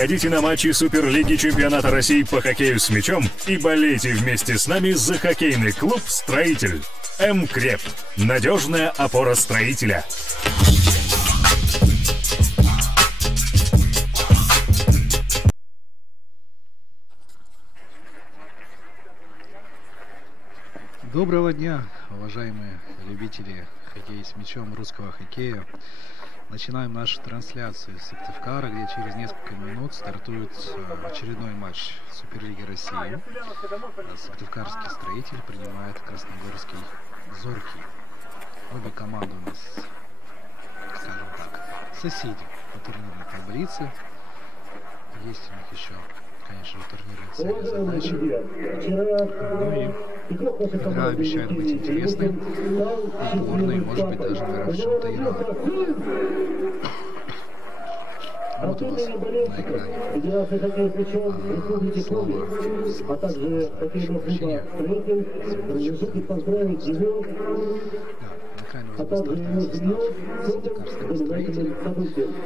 Приходите на матчи Суперлиги Чемпионата России по хоккею с мячом и болейте вместе с нами за хоккейный клуб «Строитель». МКреп. Надежная опора строителя. Доброго дня, уважаемые любители хоккея с мячом, русского хоккея. Начинаем нашу трансляцию с Сыктывкара, где через несколько минут стартует очередной матч Суперлиги России. Сыктывкарский «Строитель» принимает Красногорский «Зоркий». Обе команды у нас, скажем так, соседи по турнирной таблице. Есть у них еще, конечно, турнирные цели, задачи. Ну и игра обещает быть интересной, упорной, может быть, даже, наверное, в чем-то и рано. Вот у нас на экране слово, прошу прощения, на экране у вас стартовый состав Сыктывкарского «Строителя».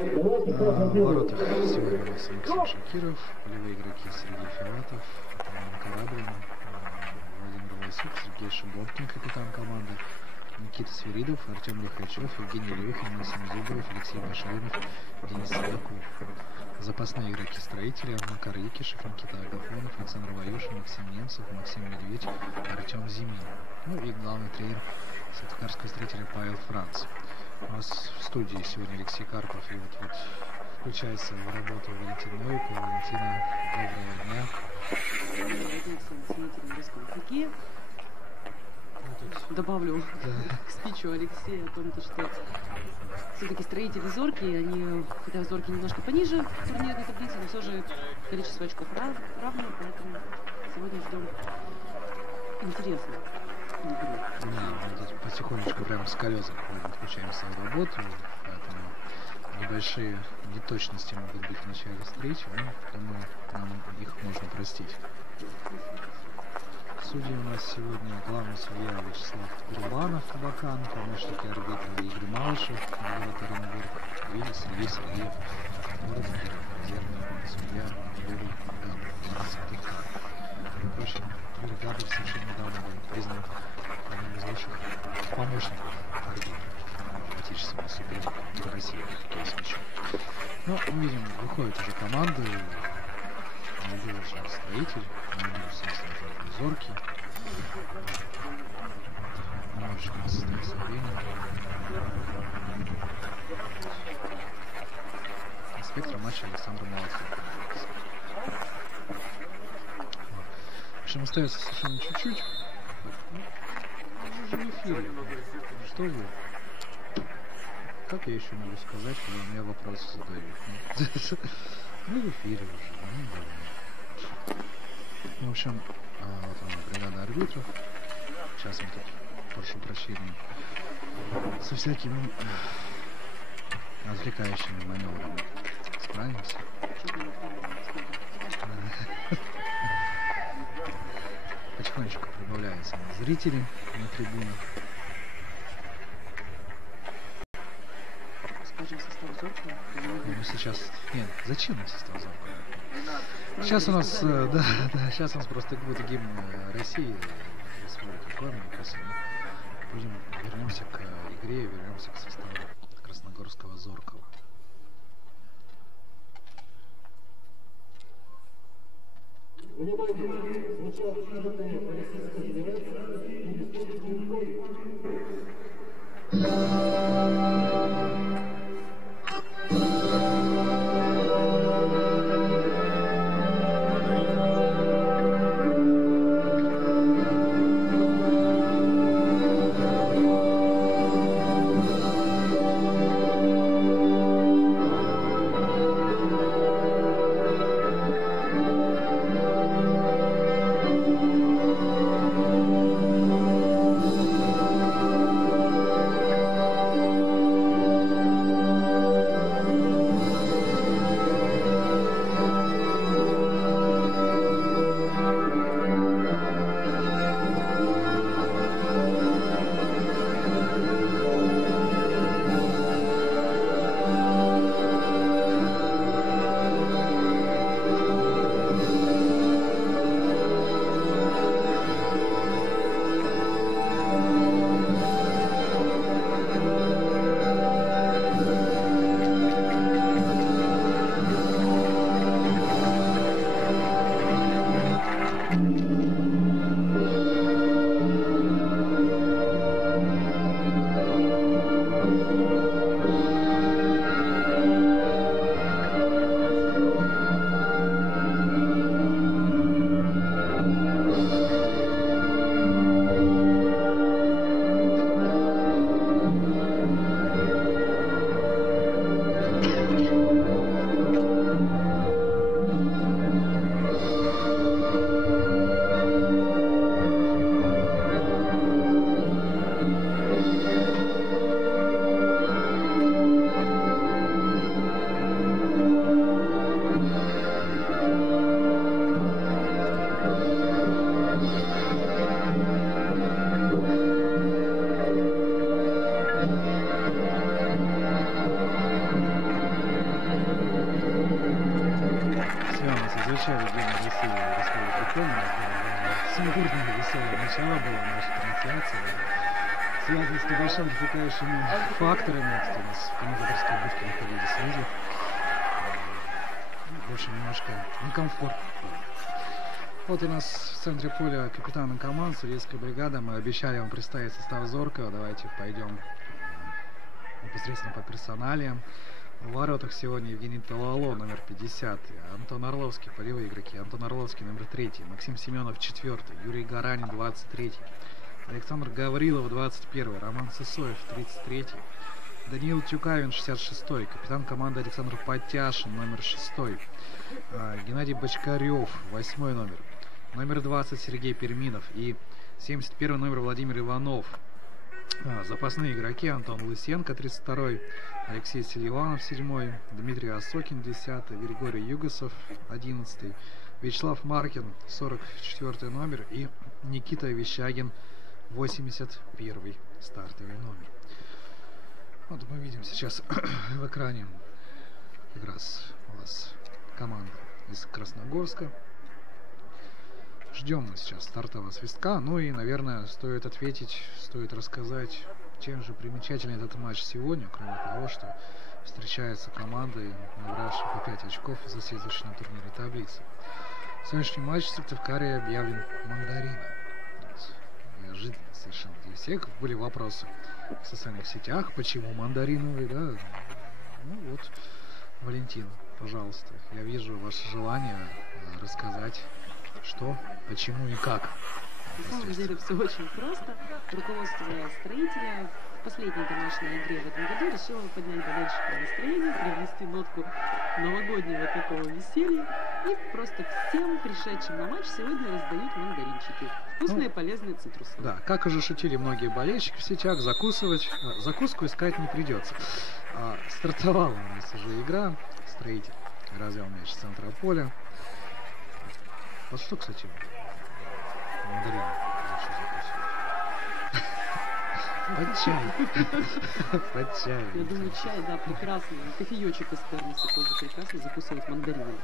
В воротах сегодня у нас Максим Шакиров, полевые игроки Сергей Филатов, Кораблин, Владимир Васюк, Сергей Шибовкин, капитан команды, Никита Свиридов, Артем Лихачев, Евгений Левихин, Максим Зубов, Алексей Башаринов, Денис Сидаков. Запасные игроки «Строителя» Макар Якишев, Никита Агафонов, Александр Ваюшин, Максим Немцев, Максим Медведь, Артем Зимин. Ну и главный тренер Сыктывкарского «Строителя» Павел Франц. У нас в студии сегодня Алексей Карпов, и вот включается в работу Валентина Новикова. Валентина, доброго дня. Доброго дня всем ценителям русского хоккея. Добавлю к спичу Алексея о том, что все-таки «Строители» «Зоркие», они, хотя «Зоркие» немножко пониже турнирной таблицы, но все же количество очков равно, поэтому сегодня ждем интересную игру. Да, мы тут потихонечку прямо с колесом включаем свою работу, поэтому небольшие неточности могут быть в начале встречи, но думаю, нам их можно простить. Судьи у нас сегодня главный судья Вячеслав Курбанов, Кабакан, помощники арбитра Игорь Малышев, город Оренбург, и Сергей Сергеев, город резервный судья Юрий Габов, Сыктывкар. Впрочем, Юрий Габов совершенно недавно был признан одним из лучших помощников арбитра отечественной Суперлиги России, хоккея с мячом. Но мы видим, выходят уже команды. Найду уже «Строитель», найду, собственно, «Зоркий». Немножечко состоит сообщение. Инспектор матча Александр Молодцов. В общем, остается совершенно чуть-чуть. Уже в эфире. Что вы? Как я еще могу сказать, когда у меня вопросы задают? Мы в эфире уже. В общем, вот она, бригада арбитров. Сейчас мы тут, прошу прощения, со всякими отвлекающими маневрами справимся. Потихонечку прибавляются зрители на трибунах. Скажем, состав «Зоркого». Ну, сейчас... Нет, зачем нам состав «Зоркого»? Сейчас у нас, сейчас у нас просто будет гимн России, республики Коми, вернемся к игре, вернемся к составу Красногорского «Зоркого». Алексей рассказывал прикольно. Сумбурное, веселое начало было в нашей трансляции. Связано с небольшими отвлекающими факторами. Кстати, у нас в комментаторской будке находились люди. В общем, немножко некомфортно. Вот у нас в центре поля капитан команд, судейская бригада. Мы обещали вам представить состав Зоркова. Давайте пойдем непосредственно по персоналиям. В воротах сегодня Евгений Талало, номер 50. Антон Орловский, полевые игроки. Антон Орловский, номер 3. Максим Семенов, 4. Юрий Гаранин, 23. Александр Гаврилов, 21. Роман Сысоев, 33. Даниил Тюкавин, 66. Капитан команды Александр Потяшин, номер 6. Геннадий Бочкарев, 8 номер. Номер 20 Сергей Перминов и 71 номер Владимир Иванов. Запасные игроки: Антон Лысенко, 32, Алексей Селиванов, 7, Дмитрий Осокин, 10, Григорий Югасов, 11, Вячеслав Маркин, 44 номер и Никита Вещагин, 81 стартовый номер. Вот мы видим сейчас в экране как раз у вас команда из Красногорска. Ждем мы сейчас стартового свистка. Ну и, наверное, стоит ответить, стоит рассказать, чем же примечателен этот матч сегодня, кроме того, что встречаются команды, набравшие по 5 очков за следующей на турнире таблицы. Сегодняшний матч в Сыктывкаре объявлен мандарином. Неожиданно совершенно для всех. Были вопросы в социальных сетях, почему мандариновый, да? Ну вот, Валентин, пожалуйста, я вижу ваше желание рассказать, что, почему и как. На самом деле все очень просто. Руководство строителя в последней домашней игре в этом году решило поднять болельщикам настроение, привнести нотку новогоднего такого веселья. И просто всем пришедшим на матч сегодня раздают мандаринчики. Вкусные, полезные, цитрусовые. Да, как уже шутили многие болельщики в сетях, закуску искать не придется. Стартовала у нас уже игра. Строитель развел мяч с центра поля. Вот что, кстати, мандарин под чай. Под чай. Я думаю, чай, да, прекрасный. Кофеечек из термоса тоже прекрасно закусывать мандарином.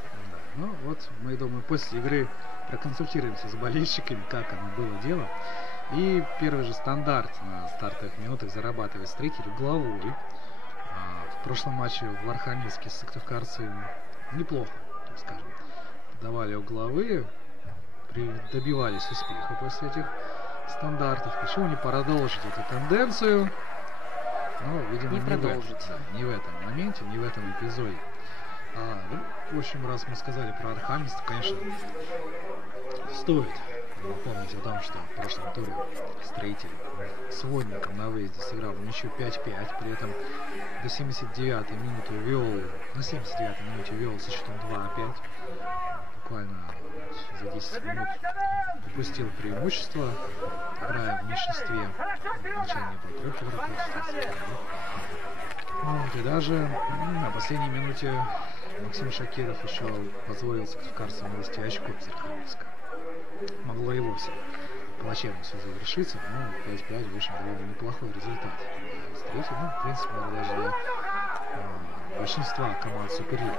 Ну вот, мы, думаю, после игры проконсультируемся с болельщиками, как оно было дело. И первый же стандарт на стартовых минутах зарабатывает строитель угловой. В прошлом матче в Архангельске сыктывкарцы неплохо, так скажем, давали угловые, добивались успеха после этих стандартов. Почему не продолжить эту тенденцию? Ну, видимо, не в этом моменте, не в этом эпизоде. В общем, раз мы сказали про Архангельск, конечно, стоит напомнить о том, что в прошлом туре строитель с Водником на выезде сыграл в ничью 5-5, при этом до 79-й минуты вел со счетом 2-5. Буквально за 10 минут упустил преимущество, играя в меньшинстве. Вначале не было 3 игроков, вот, и даже на последней минуте Максим Шакиров еще позволил сыктывкарцам вывести очко из Архангельска. Могло и вовсе плачевно все завершиться, но 5-5 вышел довольно неплохой результат. Строитель, в принципе, даже для большинства команд Суперлиги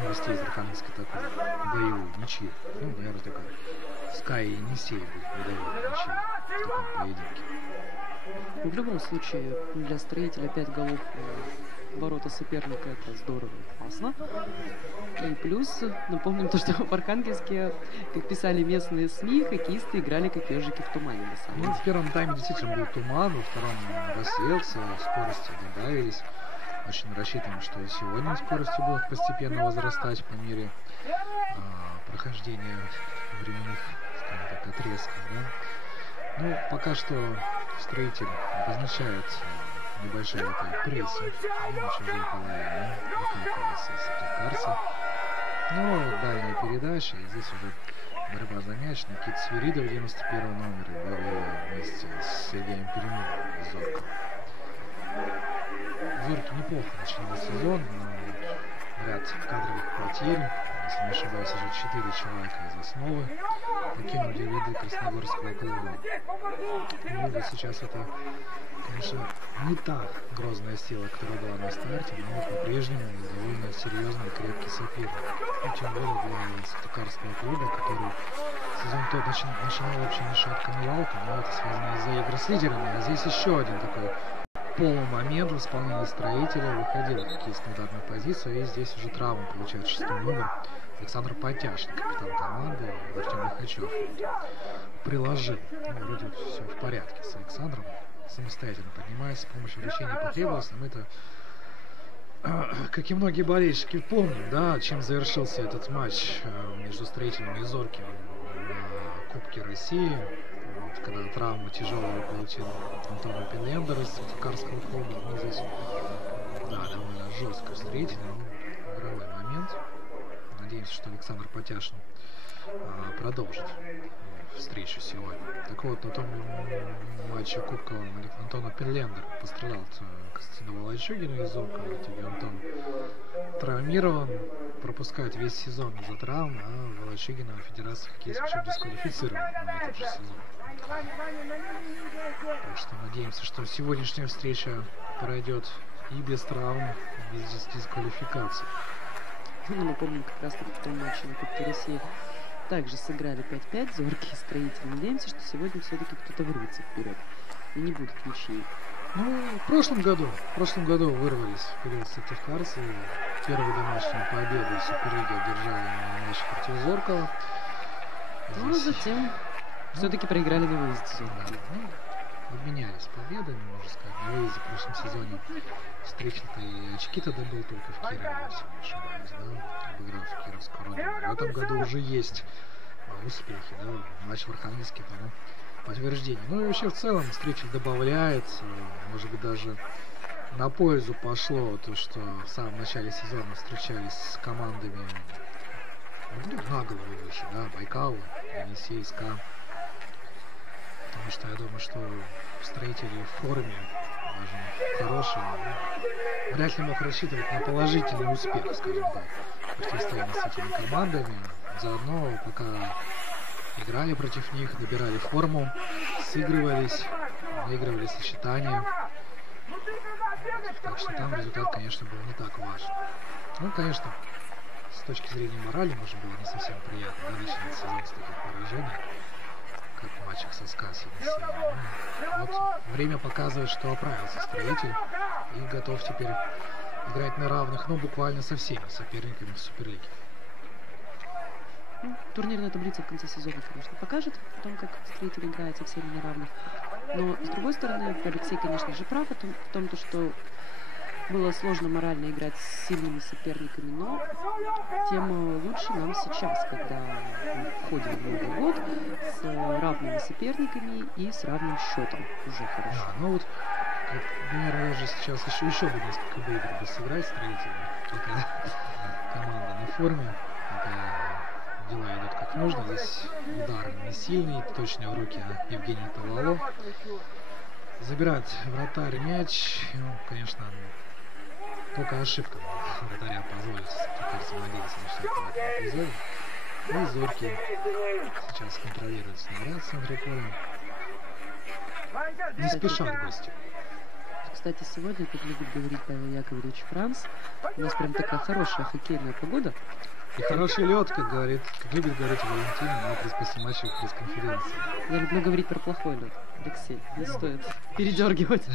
вывести из Архангельска такую боевую ничью. Наверное, такая Скай и Енисей выдавали ничью в таком поединке. В любом случае, для строителя 5 голов в ворота соперника — это здорово и классно. И плюс, напомним то, что в Архангельске, как писали местные СМИ, хоккеисты играли как ежики в тумане, на самом деле. В первом тайме действительно был туман, во втором рассеялся, скорости добавились. Очень рассчитываем, что и сегодня скорости будут постепенно возрастать по мере прохождения временных, скажем так, отрезков. Да? Ну, пока что строитель обозначает небольшой такой прессинг на чужой половине, выкатывается сыктывкарцы. Но дальняя передача, и здесь уже борьба за мяч. Никита Свиридов, 91 номер, вместе с Сергеем Переминовым из Зоркова. Зорки неплохо начали сезон, но ряд кадровых потерь, если не ошибаюсь, уже 4 человека из основы покинули ряды Красногорского клуба. И вот сейчас эта конечно, не та грозная сила, которая была на старте, но по-прежнему довольно серьезный и крепкий соперник. И тем более для Сыктывкарского клуба, который сезон тот начинал вообще не шатка, не валка, но это связано из-за игры с лидерами. А здесь еще один такой полумомент в исполнении Строителя. Выходил какие стандартные позиции, и здесь уже травму получает 6-й номер Александр Потяшный, капитан команды. Артем Лихачев приложил. Ну, вроде все в порядке с Александром. Самостоятельно поднимается с помощью вращения по хлебовостям. Это, как и многие болельщики помнят, да, чем завершился этот матч между Строителем и Зорким на Кубке России. Вот, когда травму тяжелую получил Антон Пинлендер из Сыктывкарского клуба. Ну, здесь, да, довольно жестко Строитель, но игровой момент. Надеемся, что Александр Потяшный продолжит встречу сегодня. Так вот, на том матче кубковом Антона Пинлендер пострелял Константину Волочугину из Зоркова. В итоге Антон травмирован, пропускает весь сезон из-за травм, а Волочугина Федерация хоккея с мячом дисквалифицирована на этот же сезон. Так что надеемся, что сегодняшняя встреча пройдет и без травм, и без дисквалификации. Ну, напомню, как раз таки в том матче на Кубке России также сыграли 5-5 Зоркий и Строитель. Надеемся, что сегодня все-таки кто-то вырвется вперед и не будет ничьи. Ну, в прошлом году вырвались вперед сыктывкарцы. Первую домашнюю победу в Суперлиге одержали на матче против Зоркова. Ну, а затем все-таки проиграли на выезде Зоркова. Да, ну, обменялись победами, можно сказать. На выезде в прошлом сезоне встречный-то и очки тогда был только в Кирове, если не ошибаюсь, да, обыграв Кировскую родину. В этом году уже есть успехи, да, матч в Архангельске, тому подтверждение. Ну и вообще в целом встреча добавляет, может быть, даже на пользу пошло то, что в самом начале сезона встречались с командами на голову выше, да, Байкал, Енисей, СКА. Потому что я думаю, что Строители в форме, даже хороший, вряд ли мог рассчитывать на положительный успех, скажем так, противостояние с этими командами. Заодно, пока играли против них, набирали форму, сыгрывались, выигрывали сочетания. Так что там результат, конечно, был не так важен. Ну, конечно, с точки зрения морали, может, было не совсем приятно, да, начинать сезон с таких поражений, как в матчах со СКА с Енисеем. Ну, вот время показывает, что оправился Строитель и готов теперь играть на равных, ну, буквально со всеми соперниками в Суперлиге. Ну, турнирная таблица в конце сезона, конечно, покажет о том, как Строитель играет со всеми на равных. Но, с другой стороны, Алексей, конечно же, прав в том, что было сложно морально играть с сильными соперниками, но тем лучше нам сейчас, когда мы входим в Новый год с равными соперниками и с равным счетом. Уже хорошо. Да, ну вот, как, наверное, даже сейчас еще бы несколько боев бы сыграть Строитель, пока команда на форме, пока дела идут как нужно. Здесь удар не сильный, точно в руки Евгения Тавало. Забирает вратарь мяч, ну, конечно, только ошибка вратаря позволит Сыктывкарцам надеяться на что-то в этом эпизоде. И Зоркий сейчас контролирует снаряд в центре поля. Не спешат гости. Кстати, сегодня, как любит говорить Павел Яковлевич Франц, у нас прям такая хорошая хоккейная погода. И хороший лед, как любит говорить Валентин на после-матчевой пресс-конференции. Я люблю говорить про плохой лед, Алексей, не стоит передергивать.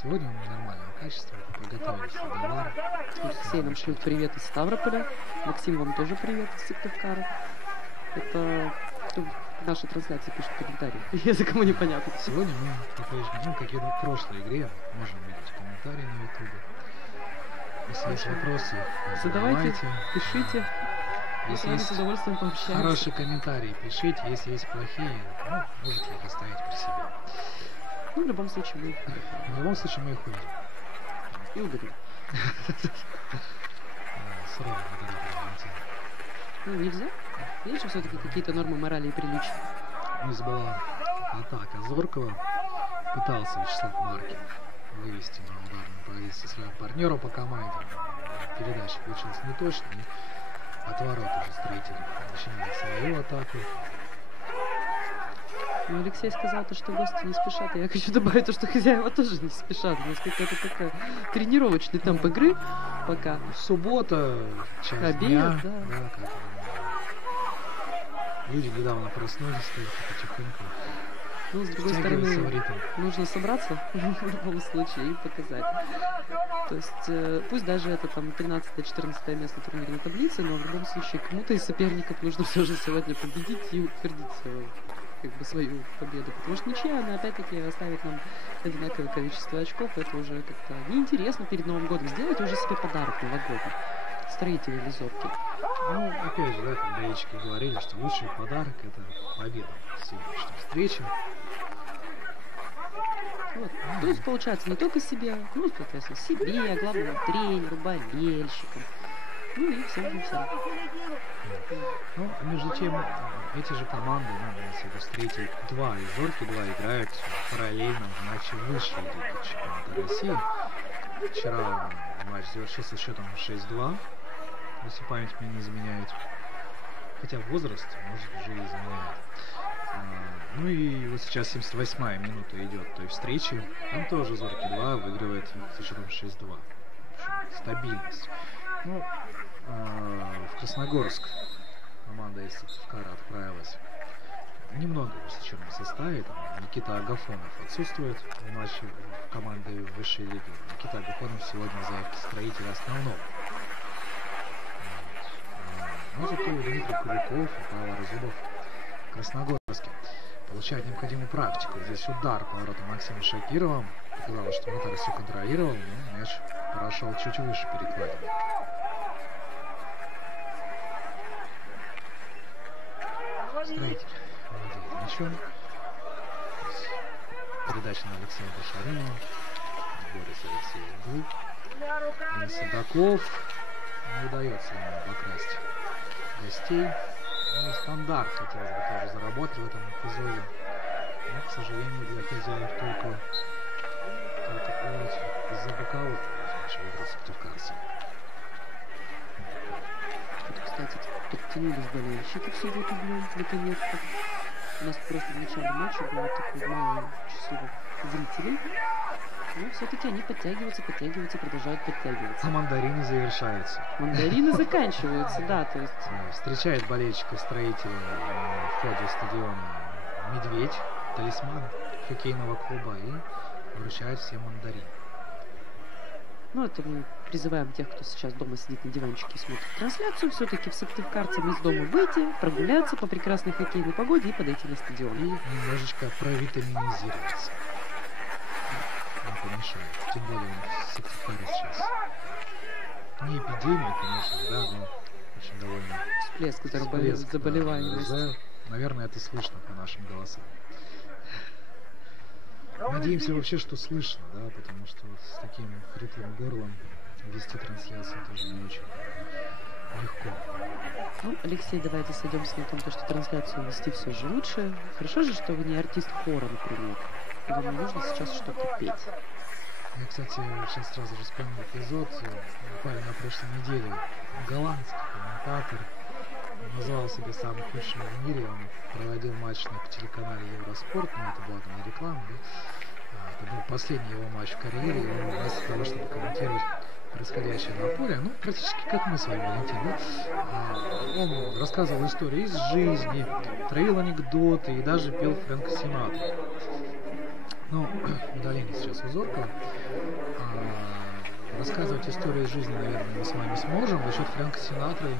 Сегодня нормального качества, подготовились до Вар. Алексей нам шлют привет из Ставрополя. Максим, вам тоже привет из Сыктывкара. Это в нашей трансляции пишут комментарии, если кому непонятно. Сегодня мы по-прежнему, как и в прошлой игре, можем видеть комментарии на ютубе. Если есть вопросы, задавайте, пишите. Если есть с удовольствием пообщаемся. Хорошие комментарии пишите, если есть плохие, ну, можете их оставить при себе. Ну, в любом случае мы их увидим. В любом случае мы их увидим. И уберем. Сразу ну, нельзя. Есть же все-таки какие-то нормы морали и приличия. У нас была атака Зоркова. Пытался Вячеслав Маркин вывести на ударную позицию своего партнера по команде. Передача получилась не точно. И от ворот уже Строитель начинает свою атаку. Ну, Алексей сказал, что гости не спешат, и я хочу добавить то, что хозяева тоже не спешат. У нас какой-то такой тренировочный темп игры пока. Суббота, час Обед, дня. да. Как люди недавно проснулись, только потихоньку. Ну, с другой Втягиваются стороны, в ритм. нужно собраться в любом случае и показать. То есть, пусть даже это там 13-14 место турнирной таблицы, но в любом случае кому-то из соперников нужно все же сегодня победить и утвердить свою победу. Потому что ничья, она опять-таки оставит нам одинаковое количество очков. Это уже как-то неинтересно перед Новым годом. Сделать уже себе подарок новогодний. Строители или зорки. Ну, опять же, да, как болельщики говорили, что лучший подарок — это победа в сегодняшней встрече. Вот. То есть, получается, не только себе, ну, соответственно, себе, главному тренеру, болельщикам, ну и всем. Ну, между тем, эти же команды, ну, встретить два из зорки, два играют параллельно в матче высшей лиги чемпионата России. Вчера матч завершился счетом 6-2, если память мне не изменяет. Хотя возраст, может, уже и изменяет. Ну и вот сейчас 78-я минута идет той встречи. Там тоже зорки 2 выигрывает со счетом 6-2. Стабильность. Ну, в Красногорск команда из Сыктывкара отправилась немного в усеченном составе. Там Никита Агафонов отсутствует в матче команды высшей лиги. Никита Агафонов сегодня в заявке строителя основного. Но зато Дмитрий Куликов и Павел Разубов в Красногорске получают необходимую практику. Здесь удар по воротам Максима Шакирова. Показалось, что Матар все контролировал, но мяч прошел чуть выше перекладины. Строитель владеет мячом. Передача на Алексея Башаринова. Борис Алексей Ингл. Денис Судаков. Не удается ему обокрасть гостей. Ну, стандарт хотелось бы тоже заработать в этом эпизоде. Но, к сожалению, для хозяев только из-за боковых матча выиграл Сыктывкарцы. Кстати, подтянулись болельщики в субботу днем, наконец-то. У нас просто в начале матча было такое малое число зрителей. Но все-таки они подтягиваются, продолжают подтягиваться. А мандарины завершаются. Мандарины заканчиваются, да, то есть... Встречает болельщиков строителя в входе стадиона медведь, талисман хоккейного клуба, и вручает всем мандарин. Ну, это мы призываем тех, кто сейчас дома сидит на диванчике и смотрит трансляцию, все-таки в Сыктывкарцам из дома выйти, прогуляться по прекрасной хоккейной погоде и подойти на стадион. И немножечко провитаминизироваться. Не помешает. Тем более в Сыктывкаре сейчас не эпидемия, конечно, да, но очень довольно Всплеск заболеваемости. Наверное, это слышно по нашим голосам. Надеемся вообще, что слышно, да, потому что вот с таким хриплым горлом вести трансляцию тоже не очень легко. Ну, Алексей, давайте сойдемся на том, что трансляцию вести все же лучше. Хорошо же, что вы не артист хора, например. Вам не нужно сейчас что-то петь. Я, кстати, сейчас сразу же вспомнил эпизод, буквально на прошлой неделе. Голландский комментатор назвал себя самым худшим в мире. Он проводил матч на телеканале Евроспорт, но это благо не реклама, да? Это был последний его матч в карьере, и он вместо того, чтобы комментировать происходящее на поле, ну, практически как мы с вами, Валентин, да? Он рассказывал истории из жизни, травил анекдоты и даже пел Фрэнка Синатра. Ну, удаление сейчас у Зоркова. Рассказывать историю из жизни, наверное, мы с вами сможем. Насчет Фрэнка Синатры,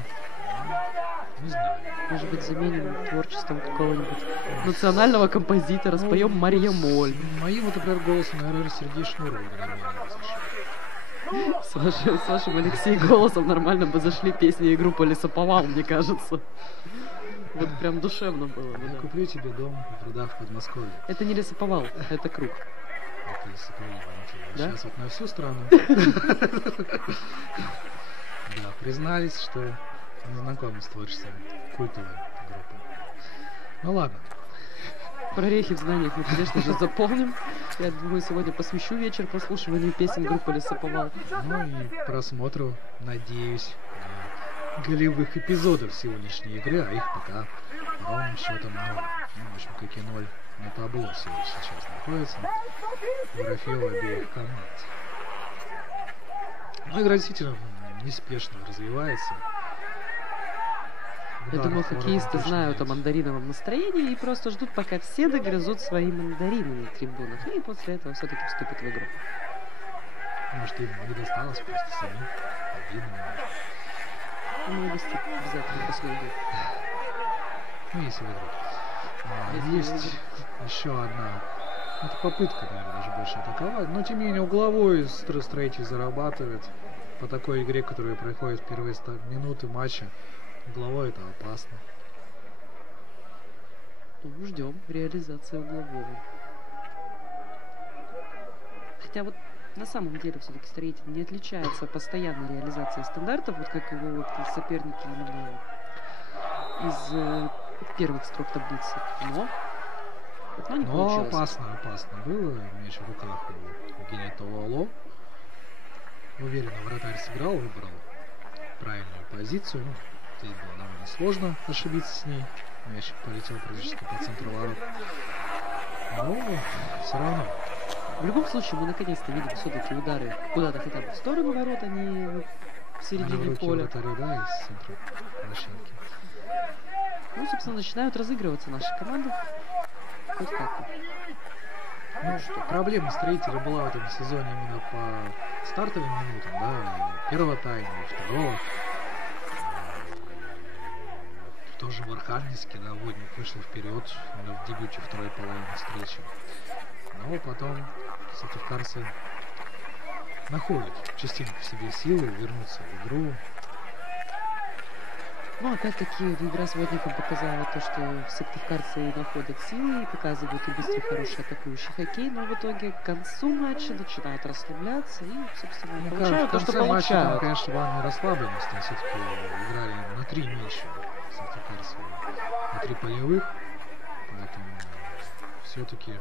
не знаю. Может быть, заменим творчеством какого-нибудь национального композитора, споем Мария Моль. Моим, вот, например, голосом, наверное, Сергей Шнуров с вашим Алексей голосом нормально бы зашли песни и группа Лесоповал, мне кажется. Вот прям душевно было. Я куплю тебе дом в прудах в Подмосковье. Это не Лесоповал, это Круг. Это Лесоповал. Да? Сейчас вот на всю страну. Да, признались, что не знакомы с творчеством культовой группы. Ну ладно. Прорехи в знаниях мы, конечно же, заполним. Я думаю, сегодня посвящу вечер прослушиванию песен группы Лесоповал. Ну и просмотру, надеюсь. голевых эпизодов сегодняшней игры, а их пока ровным счетом 0. Ну, в общем, как и 0 на табло всего сейчас находится в графе у обеих команд. Но игра действительно неспешно развивается. Я думаю, хоккеисты знают о мандариновом настроении и просто ждут, пока все догрызут свои мандарины на трибунах. И после этого все-таки вступят в игру. Может, им не досталось просто самим. Обидно. Ну, обязательно после игры. Ну, если в игру. Есть еще одна. Это попытка, наверное, даже больше атаковать. Но, тем не менее, угловой строитель зарабатывает. По такой игре, которая проходит в первые минуты матча. Угловой — это опасно. Ну, ждем реализации углового. Хотя вот на самом деле все-таки строитель не отличается постоянной реализацией стандартов, вот как его вот соперники именно из первых строк таблицы. Но не получилось. Опасно было. Мяч в руках у Евгения Тололо. Уверенно вратарь сыграл, выбрал правильную позицию. Ну, здесь было довольно сложно ошибиться с ней. Мяч полетел практически по центру ворот. Но все равно. В любом случае, мы наконец-то видим все-таки удары куда-то хотя бы в сторону ворот, а не в середине поля. Вратаря, да, из центра площадки. Ну, собственно, начинают разыгрываться наши команды. Хоть как-то. Ну что, проблема строителя была в этом сезоне именно по стартовым минутам, да, и первого тайма, и второго. Тоже в Архангельске, да, Водник вышел вперед в дебюте второй половины встречи. Но потом сыктывкарцы находят частенько в себе силы вернуться в игру. Ну, опять-таки, игра с Водником показала то, что сыктывкарцы находят силы и показывают и быстрый, хороший атакующий хоккей, но в итоге к концу матча начинают расслабляться и, собственно, получают то, что получают. Там, конечно, была не расслабленность, а все-таки играли на 3 мяча сыктывкарцы, на 3 полевых, поэтому все-таки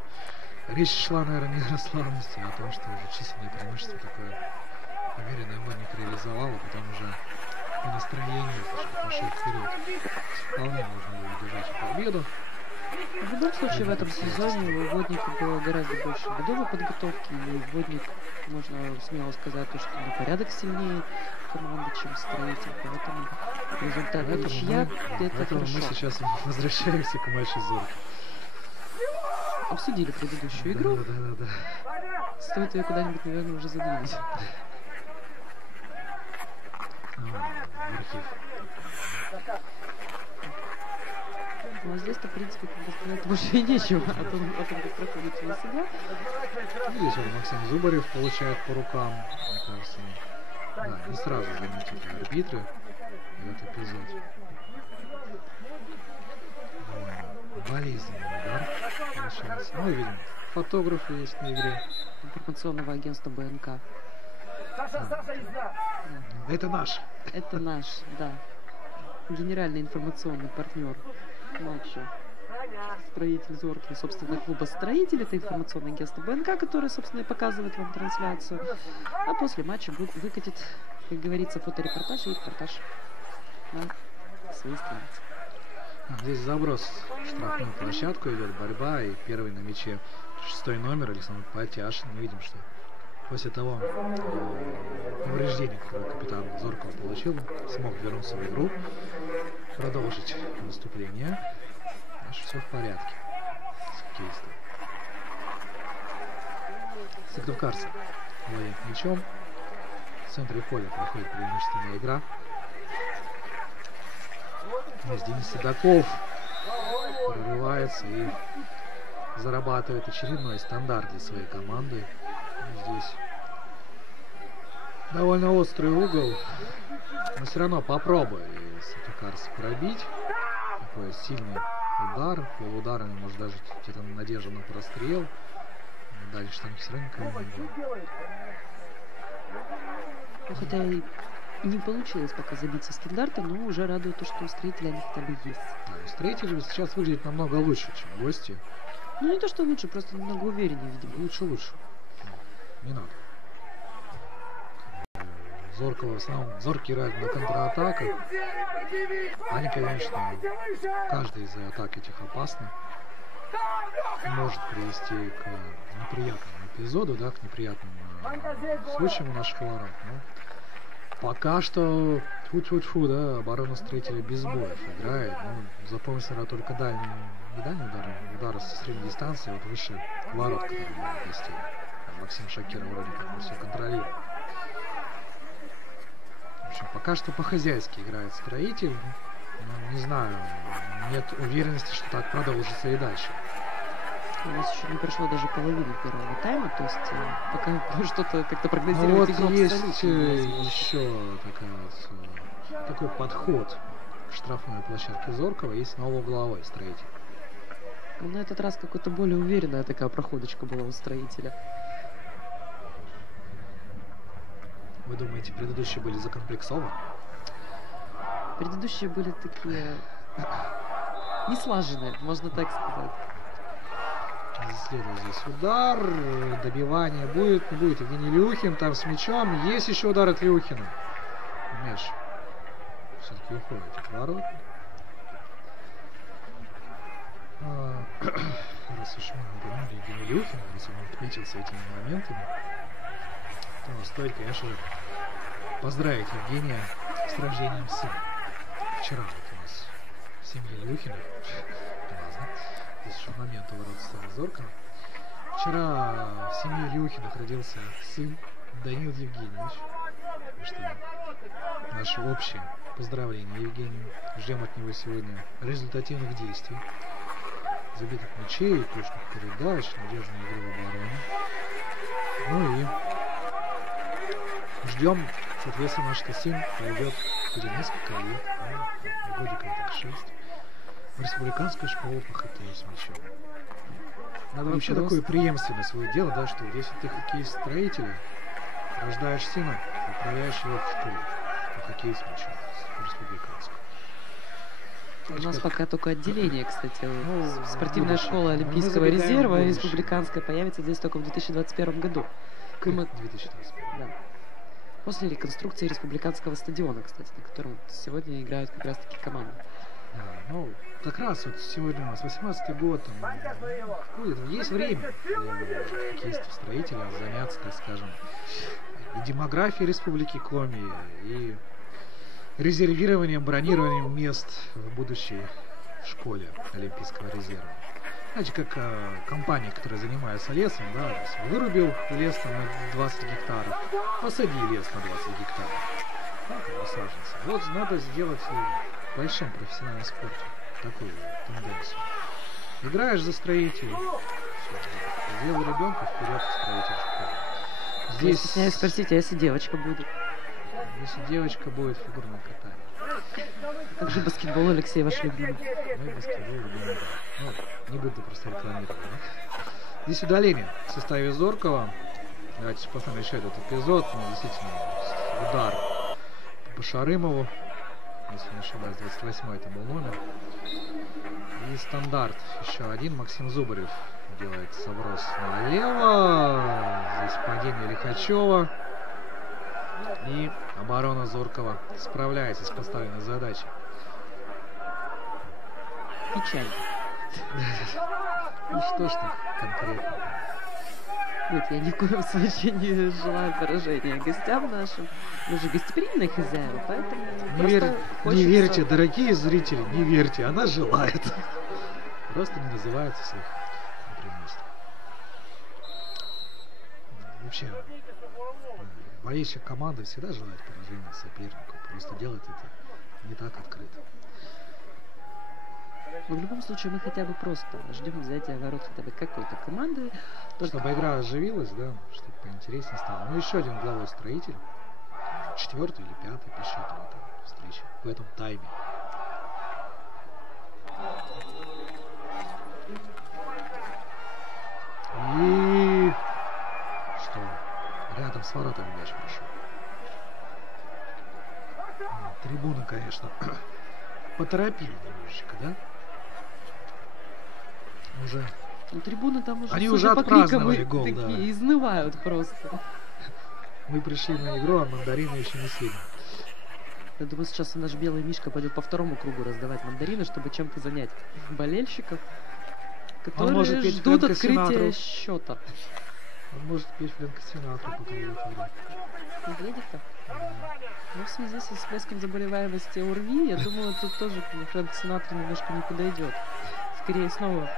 речь шла, наверное, не о расслабленности, а о том, что уже численное преимущество такое уверенное Водник реализовал, а потом уже по настроению пошел вперед. Вполне можно было удержать победу. В любом случае, в этом сезоне у Водника было гораздо больше годовой подготовки, и Водник, можно смело сказать, то, что на порядок сильнее команды, чем строитель, поэтому результат ничья, это хорошо. Мы сейчас возвращаемся к матчу Зорки. Обсудили предыдущую игру. Да. Стоит ее куда-нибудь, наверное, уже задвинуть. Архив. Ну, а здесь-то, в принципе, как бы сказать больше и нечего о том, как проходит у нас игра. Здесь вот Максим Зубарев получает по рукам, мне кажется. Да, не сразу заметили арбитры этот эпизод. Болезненный удар получается. Ну и видим, фотографы есть на игре. Информационного агентства БНК. Это наш. Это наш, да. Генеральный информационный партнер матча. Строитель Зорки, собственно, клуба «Строитель». Это информационное агентство БНК, которое, собственно, и показывает вам трансляцию. А после матча будет выкатить, как говорится, фоторепортаж и репортаж на свои страницы. Здесь заброс в штрафную площадку, идет борьба, и первый на мяче 6-й номер Александр Потяшин. Мы видим, что после того повреждения, которое капитан Зоркова получил, смог вернуться в игру, продолжить выступление. Значит, все в порядке с хоккеистом. Сыктывкарцы владеют мячом. В центре поля проходит преимущественная игра. Здесь Денис Седоков прорывается и зарабатывает очередной стандарт для своей команды. Здесь довольно острый угол, но все равно попробуй Сыктывкарцы пробить. Такой сильный удар, полударами, может даже где-то надежда на прострел. Дальше там все равно никого не было. Хотя и не получилось пока забить со стандарта, но уже радует то, что у строителя они хотя бы есть. Да, строители сейчас выглядят намного лучше, чем гости. Ну не то, что лучше, просто немного увереннее, видимо. Лучше. Не надо. Зоркого, в основном Зоркий играет на контратаках. Они, конечно, каждый из атак этих опасны. Может привести к неприятному эпизоду, да, к неприятным случаям у наших ворот. Но пока что тьфу-тьфу-тьфу, да, оборона строителя без боев играет. Ну, запомнится, наверное, только не дальний удар со средней дистанции, вот выше ворот, которые есть. Максим Шакиров вроде как все контролирует. В общем, пока что по-хозяйски играет строитель. Но, не знаю, нет уверенности, что так продолжится и дальше. У нас еще не прошло даже половины первого тайма, то есть пока что-то как-то прогнозировать игру есть еще такой подход в штрафной площадке Зоркова и снова угловой строитель. Но на этот раз какой-то более уверенная такая проходочка была у строителя. Вы думаете, предыдущие были закомплексованы? Предыдущие были такие неслаженные, можно так сказать. Следует здесь удар, добивание будет, не будет. Евгений Илюхин там с мячом. Есть еще удар от Илюхина. Мяч все-таки уходит от ворот. Раз уж мы упомянули Евгения Илюхина, раз он отметился этими моментами, то стоит, конечно, поздравить Евгения с рождением сына. Вчера вот у нас семья Илюхинов. Здесь еще момент у ворот стала Зоркова. Вчера в семье Илюхиных родился сын Данил Евгеньевич. Что наше общее поздравление Евгению. Ждем от него сегодня результативных действий. Забитых мячей, точных передач, надежной игры в обороне. Ну и ждем, соответственно, что сын пойдет через несколько лет, годиков так 6, в республиканскую школу по хоккею с мячом. Надо вообще такую преемственность свое дело, да, что если ты хоккеист-строитель, рождаешь сына, отправляешь его в школу по хоккею с мячом, республиканскую. У нас пока только отделение, кстати. Спортивная школа Олимпийского резерва республиканская появится здесь только в 2021 году. 2021. Да. После реконструкции республиканского стадиона, кстати, на котором сегодня играют как раз-таки команды. Да, ну, как раз вот сегодня у нас 18-й год, есть время для хоккеистов-строителя заняться, так скажем, и демографией Республики Коми, и резервированием, бронированием мест в будущей школе Олимпийского резерва. Знаете, как компания, которая занимается лесом, да, вырубил лес там на 20 гектаров, посади лес на 20 гектаров. Так, саженцы. Вот надо сделать в большом профессиональном спорте такую тенденцию. Играешь за строителей, сделай ребенка, вперед строитель школы. Здесь... Стесняюсь спросить, а если девочка будет? Если девочка будет, фигурное катание. Как же баскетбол, Алексей, ваш любимый? Мы баскетбол любим, да. Ну, не буду просто рекламировать, да? Здесь удаление в составе Зоркова. Давайте посмотрим еще этот эпизод. Ну, действительно, удар по Шарымову. Если не ошибаюсь, 28-й это был номер. И стандарт. Еще один. Максим Зубарев делает заброс налево. Здесь падение Лихачева. И оборона Зоркова справляется с поставленной задачей. Печально. Ну что ж так конкретно? Нет, я ни в коем случае не желаю поражения гостям нашим. Мы же гостеприимные хозяева, поэтому не верьте, дорогие зрители, не верьте, она желает. Просто не называется всех преимуществ. Вообще, болельщик команды всегда желает поражения сопернику, просто делает это не так открыто. Но в любом случае мы хотя бы просто ждем взятия ворот хотя бы какой-то команды. Чтобы игра оживилась, да, чтобы поинтереснее стало. Ну еще один угловой строитель. 4-й или 5-й по счету в этой встрече, в этом тайме. И что? Рядом с воротами мяч прошел. Трибуна, конечно, поторопила немножечко, да? Уже. Ну, трибуны там уже, они уже отпраздновали гол, такие да. изнывают просто. Мы пришли на игру, а мандарины еще не съели. Я думаю, сейчас наш белый мишка пойдет по второму кругу раздавать мандарины, чтобы чем-то занять болельщиков, которые может петь ждут Фрэнка открытия Синатру. счета. Он может петь Фрэнка Синатру, пока идет игра. Медведев-то? Ну, в связи со всплеском заболеваемости ОРВИ, я думаю, тут тоже Фрэнк Синатра немножко не подойдет. Скорее, снова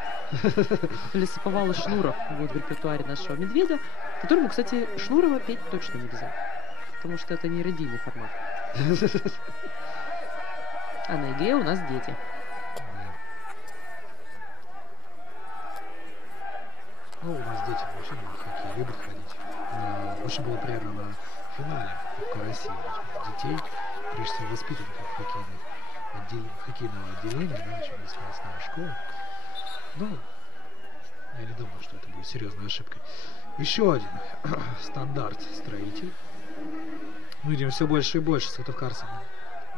Лесоповал и Шнуров будут в репертуаре нашего медведя, которому, кстати, Шнурова петь точно нельзя, потому что это не радийный формат. А на игре у нас дети. Ну, у нас дети вообще на хоккей любят ходить. Очень было приятно на финале Кубка России. Детей, прежде всего воспитанников хоккейного отделения, да, очень основной школы. Но я не думаю, что это будет серьезной ошибкой. Еще один стандарт строитель. Мы видим все больше и больше светофарцев.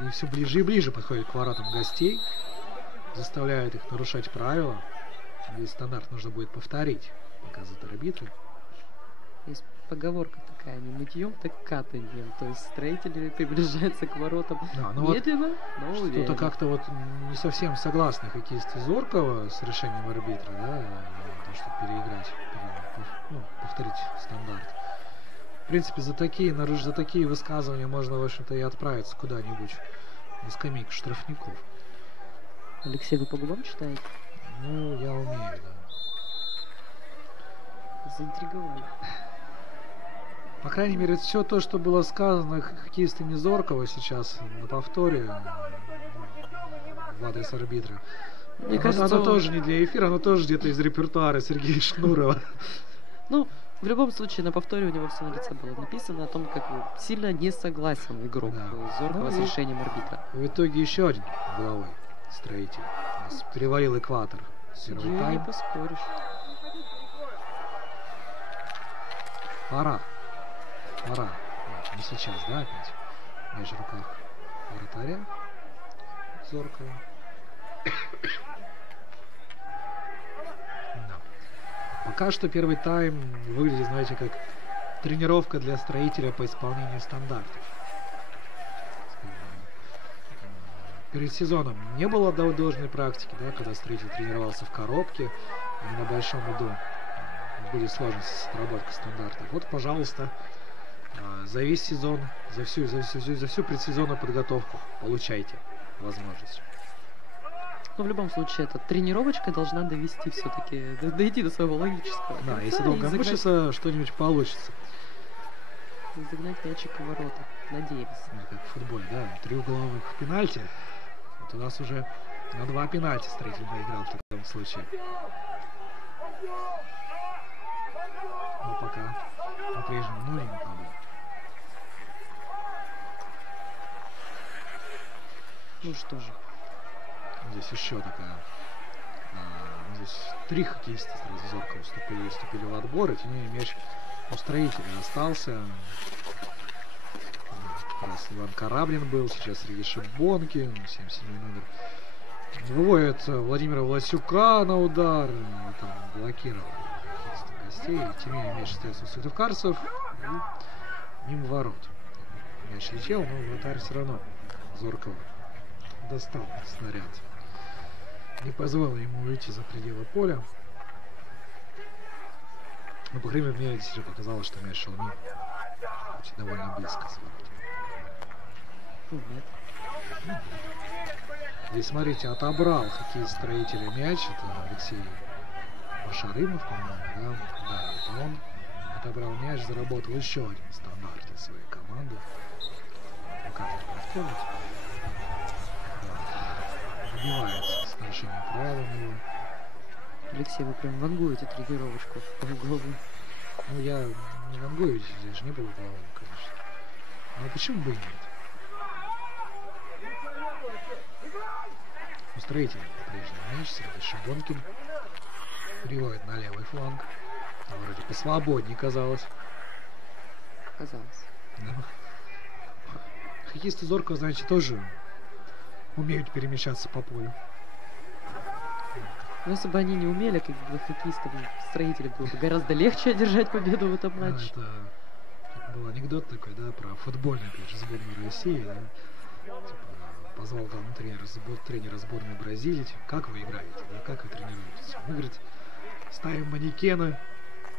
И все ближе и ближе подходит к воротам гостей. Заставляют их нарушать правила. Весь стандарт нужно будет повторить, показывают арбитры. Есть поговорка такая: не мытьем, так катаньем. То есть строители приближаются к воротам медленно, но уверенно. Что-то как-то вот не совсем согласны хоккеисты Зоркова с решением арбитра, да, то, что переиграть, повторить стандарт. В принципе, за такие высказывания можно, в общем-то, и отправиться куда-нибудь на скамейку штрафников. Алексей, вы по губам читаете? Ну, я умею, да. Заинтриговали. По крайней мере, все то, что было сказано хоккеистами Зоркова сейчас на повторе в адрес арбитра. Мне кажется, оно тоже не для эфира, оно тоже где-то из репертуара Сергея Шнурова. Ну, в любом случае, на повторе у него все на лице было написано о том, как сильно не согласен игрок Зоркова с решением арбитра. В итоге еще один головой строитель. У нас перевалил экватор. Первый тайм. Не поспоришь. Пора. Не сейчас, да, опять? Мяч в руках вратаря Зоркова. Да. Пока что первый тайм выглядит, знаете, как тренировка для строителя по исполнению стандартов. Перед сезоном не было должной практики, да, когда строитель тренировался в коробке, а не на большом льду. Были сложности с отработкой стандартов. Вот, пожалуйста, за весь сезон, за всю предсезонную подготовку получайте возможность. Но в любом случае, эта тренировочка должна довести все-таки, дойти до своего логического. Да, если долго мучиться, что-нибудь получится. Загнать мячик в ворота. Надеемся. Ну, как в футболе, да, 3 угловых пенальти. Вот у нас уже на 2 пенальти строитель проиграл в таком случае. Но пока по-прежнему 0 не побыл. Ну что же. Здесь еще такая. Здесь 3 хоккеиста сразу Зоркова вступили в отбор, и тем не менее мяч у строителя остался. Раз Иван Кораблин был, сейчас Сергей Шибонкин, 77-й номер. Выводит Владимира Власюка на удар. Там блокировал гостей. Тем не менее мяч остается у светофарцев. И мимо ворот. Мяч летел, но вратарь все равно Зоркова достал снаряд. Не позволил ему уйти за пределы поля. Но, по крайней мере, мне действительно показалось, что мяч шел мимо. Очень довольно близко с ворот. Нет. Здесь, смотрите, отобрал хоккеист строителя мяч. Это Алексей Башарымов, по-моему, да? Это он отобрал мяч, заработал еще один стандарт для своей команды. Показывает повторить. Убивается с нарушением правил у него. Алексей, вы прям вангуете тренировочку по угловым. Ну, я не вангую, здесь же не было угловым, конечно. Но почему бы и нет? Устроитель прежний мяч, Сергей Шибонкин переводит на левый фланг. А вроде посвободнее казалось. Казалось. Да. Хоккеисты Зоркова, значит, тоже умеют перемещаться по полю. Но если бы они не умели, как бы хоккеистам, строителям было бы гораздо легче одержать победу в этом матче. Это Был анекдот такой, да, про футбольную, опять же, сборную России, да. Типа, позвал там тренера сборной Бразилии, типа, как вы играете, да, как вы тренируетесь? Мы, говорит, ставим манекены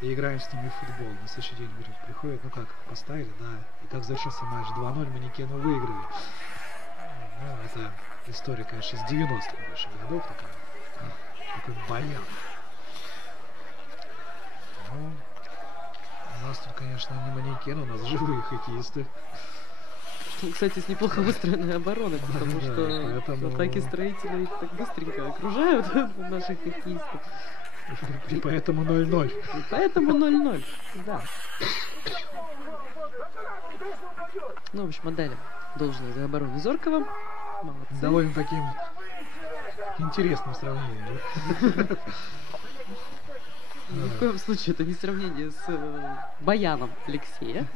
и играем с ними в футбол. На следующий день, говорит, приходят, ну как, поставили, да, и как завершился матч 2-0, манекены выиграли. Ну, это история, конечно, из 90-х больше годов, такой баян. Ну, у нас тут, конечно, не манекены, у нас живые хоккеисты. Кстати, с неплохо выстроенной обороной, потому что поэтому... атаки строителей так быстренько окружают наших хоккеистов. И поэтому 0-0. И поэтому 0-0, да. Ну, в общем, отдали должное за оборону Зоркова. Молодцы. Довольно таким интересным сравнением. Ни в коем случае это не сравнение с баяном Алексея.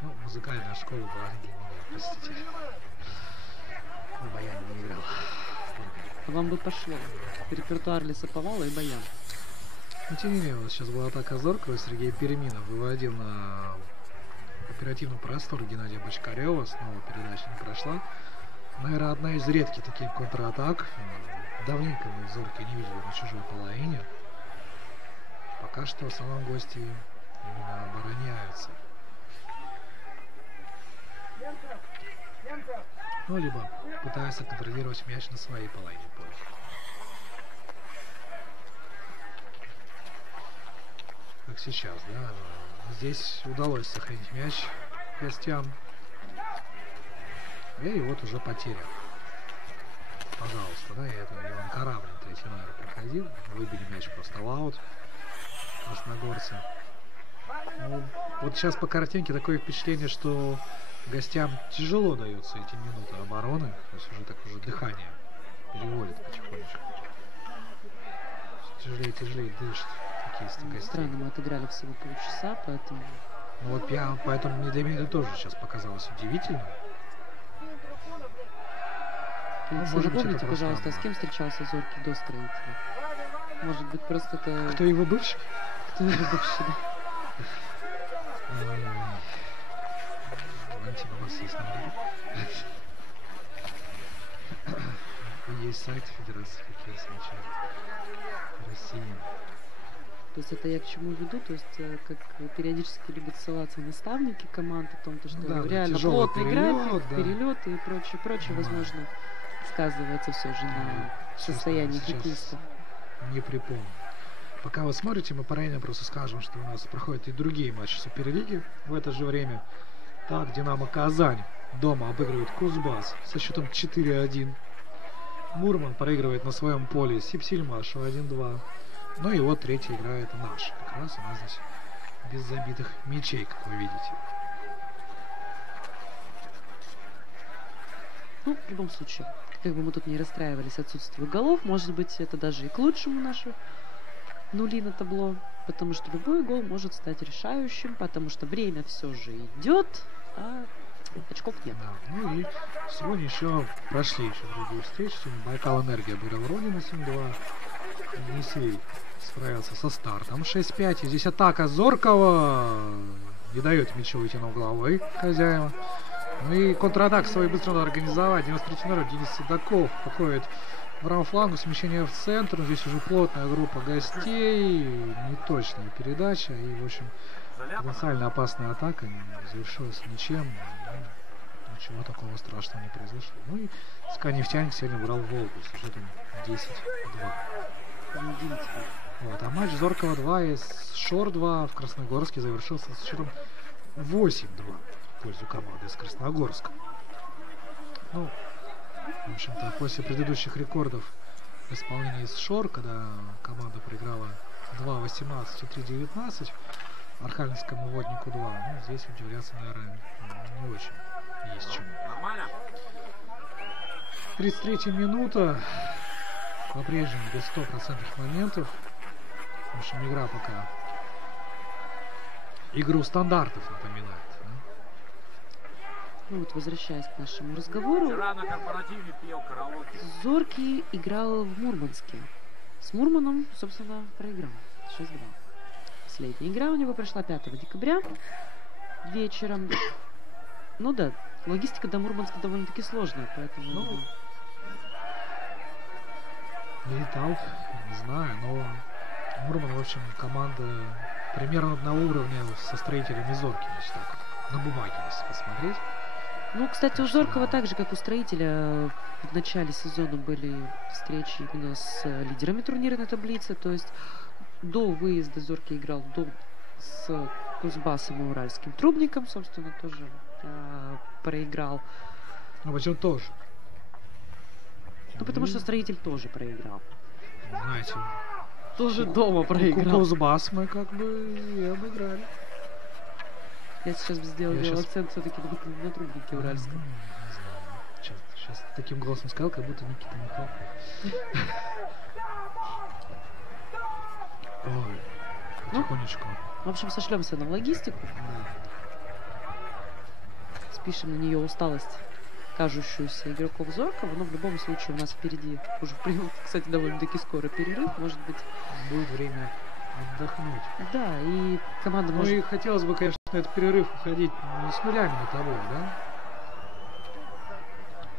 Ну, музыкальная школа была для меня, простите. На баяне не играл. Вам бы пошло. Репертуар Лесоповала и баян. Ну, тем не менее, вот сейчас была атака Зоркова, Сергей Переминов выводил на оперативный простор Геннадия Бочкарева. Снова передача не прошла. Наверное, одна из редких таких контратак. Давненько мы Зорки не видели на чужой половине. Пока что в основном гости именно обороняются. Ну, либо пытаются контролировать мяч на своей половине поля. Как сейчас, да? Здесь удалось сохранить мяч гостям. И вот уже потеря. Пожалуйста, да, и это Иван Кораблин, третий номер, проходил. Выбили мяч просто в аут красногорцы. Ну, вот сейчас по картинке такое впечатление, что гостям тяжело даются эти минуты обороны. То есть уже дыхание переводит потихонечку. Тяжелее дышит хоккеисты гостей. Странно, мы отыграли всего полчаса, поэтому... Ну вот поэтому мне для меня это тоже сейчас показалось удивительно. Напомните, пожалуйста, с кем встречался Зоркий до строителя? Может быть, просто это... Кто его бывший? Кто его бывший, да? Валентин, у вас есть номер? Есть сайт Федерации хоккея с мячом России. То есть это я к чему веду? То есть как периодически любят ссылаться наставники команд о том, что да, реально плотный график, перелеты и прочее, возможно, сказывается все же на состоянии хоккеиста. Не припомню. Пока вы смотрите, мы параллельно просто скажем, что у нас проходят и другие матчи Суперлиги в это же время. Так, Динамо Казань дома обыгрывает Кузбасс со счетом 4-1. Мурман проигрывает на своем поле Сипсельмашу 1-2. Ну и вот третья играет наш. Как раз у нас здесь без забитых мячей, как вы видите. Ну, в любом случае, как бы мы тут не расстраивались отсутствием голов, может быть, это даже и к лучшему наши нули на табло, потому что любой гол может стать решающим, потому что время все же идет, а очков нет. Да. Ну и сегодня еще прошли другие встречи. Сегодня Байкал Энергия обыграл Родину 7-2. Енисей справился со стартом 6-5. И здесь атака Зоркова. Не дает мячу выйти на угловой хозяева. Ну и контратак свой быстро надо организовать. 93-й номер Денис Судаков походит в рамфлангу, смещение в центр. Здесь уже плотная группа гостей. Неточная передача. И, в общем, потенциально опасная атака завершилась ничем. Ничего такого страшного не произошло. Ну и СКА Нефтяник сегодня брал Волгу с счетом 10-2. Вот, а матч Зоркова 2 и Шор 2 в Красногорске завершился с счетом 8-2 в пользу команды из Красногорска. Ну, в общем-то, после предыдущих рекордов в исполнении с Шор, когда команда проиграла 2-18 и 3-19 Архангельскому Воднику 2, ну, здесь удивляться, наверное, не очень есть чему. 33-я минута. По-прежнему без 100% моментов. В общем, игра пока игру стандартов напоминает. Да? Ну вот, возвращаясь к нашему разговору, Зоркий играл в Мурманске. С Мурманом, собственно, проиграл 6-2. последняя игра у него прошла 5 декабря вечером. Ну да, логистика до Мурманска довольно-таки сложная, поэтому... Летал, не знаю, но Мурман, в общем, команда примерно одного уровня со строителями Зорки, если так, на бумаге, если посмотреть. Ну, кстати, у Зоркова так же, как у Строителя, в начале сезона были встречи именно с лидерами турнирной таблицы, то есть до выезда Зорки играл с Кузбассом и Уральским Трубником, собственно, тоже проиграл. Ну, почему тоже? Ну, потому что Строитель тоже проиграл. Знаете, Тоже дома проиграл. Кузбасс мы как бы и обыграли. Я сейчас бы сделал акцент все-таки на Трубнике Уральском. Не знаю. Сейчас таким голосом сказал, как будто Никита Михалков. Ой, потихонечку. В общем, сошлемся на логистику. Спишем на нее усталость, кажущуюся игроков Зоркова, но в любом случае у нас впереди уже, кстати, довольно-таки скоро перерыв, может быть. Будет время отдохнуть. Да, и команда может... Ну и хотелось бы, конечно, на этот перерыв уходить не с нулями на табло, да?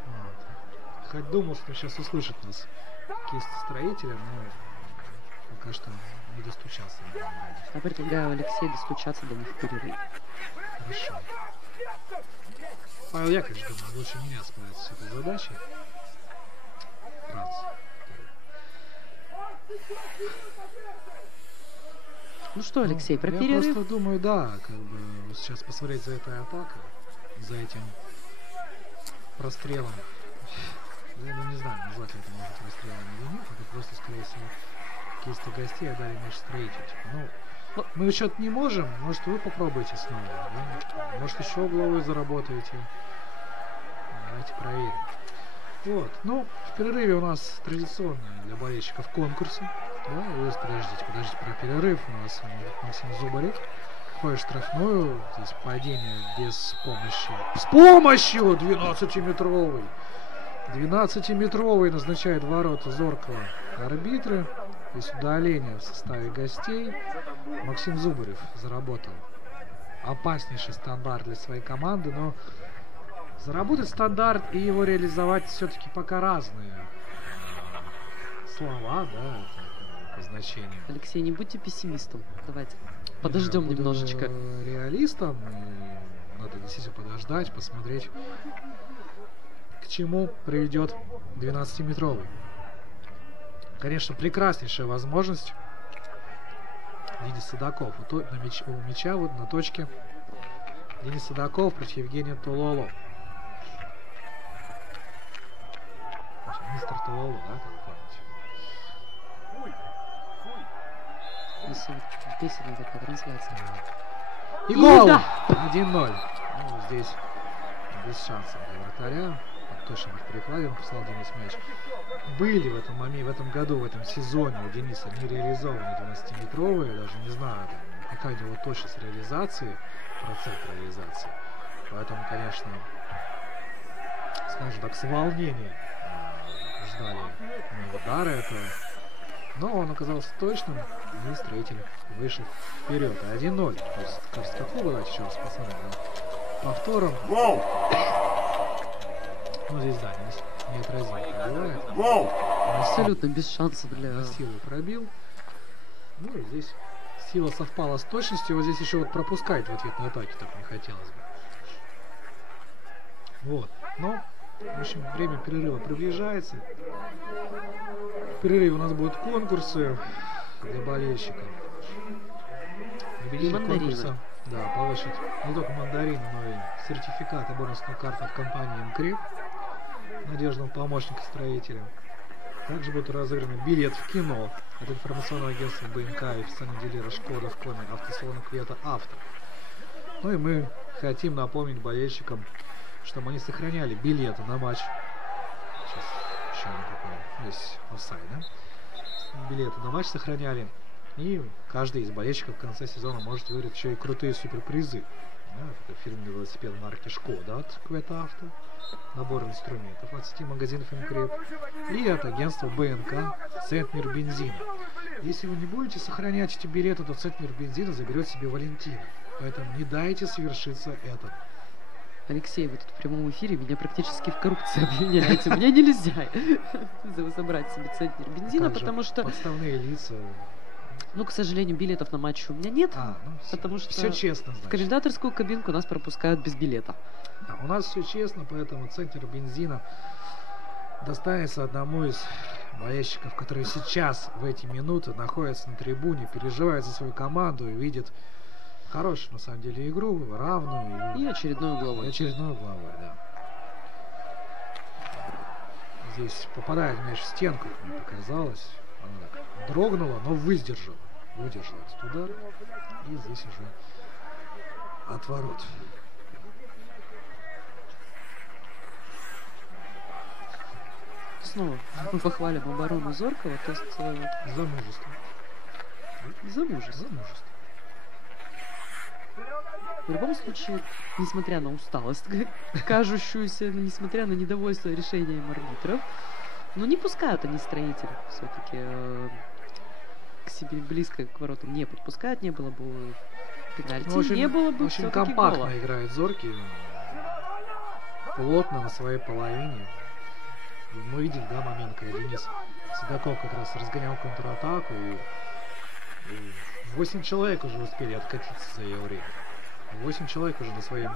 Вот. Хоть думал, что сейчас услышат нас кисть Строителя, но пока что не достучался. Я предлагаю Алексею достучаться до них в перерыв. Хорошо. Павел Яковлевич, думаю, лучше меня справится с этой задачей. Ну что, Алексей, про перерыв? Я просто думаю, да, как бы вот сейчас посмотреть за этой атакой, за этим прострелом. Я не знаю, назвать ли это может прострелом или нет, это просто, скорее всего, кисти гостей отдали наш Строитель. Ну, мы счет не можем, может вы попробуйте снова, да? Может еще угловой заработаете. Давайте проверим. Вот, ну, в перерыве у нас традиционные для болельщиков конкурсы. Да, вы подождите про перерыв. У нас Максим Зубарев входит в штрафную. Здесь падение без помощи. С помощью 12-метровый. 12-метровый назначает ворота Зоркова арбитры. Здесь удаление в составе гостей. Максим Зубарев заработал опаснейший стандарт для своей команды, но заработать стандарт и его реализовать все-таки пока разные слова, да, по значению. Алексей, не будьте пессимистом. Давайте подождем немножечко. Реалистом. И надо действительно подождать, посмотреть, к чему приведет 12-метровый. Конечно, прекраснейшая возможность. Денис Садаков у мяча вот на точке. Денис Садаков против Евгения Тололо. Мистер Тололо, да, как вы помните? Песенная такая трансляция. И гол! Да! 1-0. Ну, здесь без шансов для вратаря. Точно перекладин послал Денис мяч. Были в этом моменте, в этом году, в этом сезоне у Дениса не реализованы 12-метровые. Я даже не знаю, какая у него точность реализации, процент реализации. Поэтому, конечно, скажем так, с волнением ждали удара этого. Но он оказался точным, и Строитель вышел вперед. 1-0. То есть Карского клуба, давайте еще раз посмотрим. Повтором. Ну здесь, да, неотразимо пробивает. Абсолютно без шансов для... Силу пробил. Ну и здесь сила совпала с точностью. Вот здесь еще вот пропускать в ответной атаке так не хотелось бы. Вот. Но, в общем, время перерыва приближается. В перерыве у нас будут конкурсы для болельщиков. Победитель конкурса, да, получит не только мандарины, но и сертификат и бонусную карту от компании МКРЕП, надежного помощника Строителя. Также будет разыгран билет в кино от информационного агентства БНК и официального дилера Шкода в Коме автосалона Квета Авто. Ну и мы хотим напомнить болельщикам, чтобы они сохраняли билеты на матч. Сейчас еще не здесь офсайд, да? Билеты на матч сохраняли. И каждый из болельщиков в конце сезона может выиграть еще и крутые суперпризы. Да, это фирменный велосипед марки Шкода от Квета Авто, набор инструментов от сети магазинов МКРЕП и от агентства БНК Центнер бензина. Если вы не будете сохранять эти билеты, то центнер бензина заберет себе Валентина. Поэтому не дайте свершиться это. Алексей, вы тут в прямом эфире меня практически в коррупции обвиняете. Мне нельзя забрать себе центнер бензина, потому что... Подставные лица. Ну, к сожалению, билетов на матч у меня нет, потому что все честно, значит. В комментаторскую кабинку нас пропускают без билета. Да, у нас все честно, поэтому центнер бензина достанется одному из болельщиков, который сейчас в эти минуты находится на трибуне, переживает за свою команду и видит хорошую, на самом деле, игру, равную. И очередную угловую. И очередную угловую, да. Здесь попадает мяч в стенку, как мне показалось. Она так дрогнула, но выдержала этот удар. И здесь уже от ворот. Снова мы похвалим оборону Зоркова, то есть... За мужество. За мужество. В любом случае, несмотря на усталость, кажущуюся, несмотря на недовольство решением арбитров, но не пускают они Строитель все-таки к себе близко к воротам не подпускают, не было бы пенальти, очень, не было бы очень компактно гола. Играет Зоркий, плотно на своей половине. Мы видели, да, момент, когда Денис Судаков как раз разгонял контратаку, и 8 человек уже успели откатиться за ее время. 8 человек уже на своей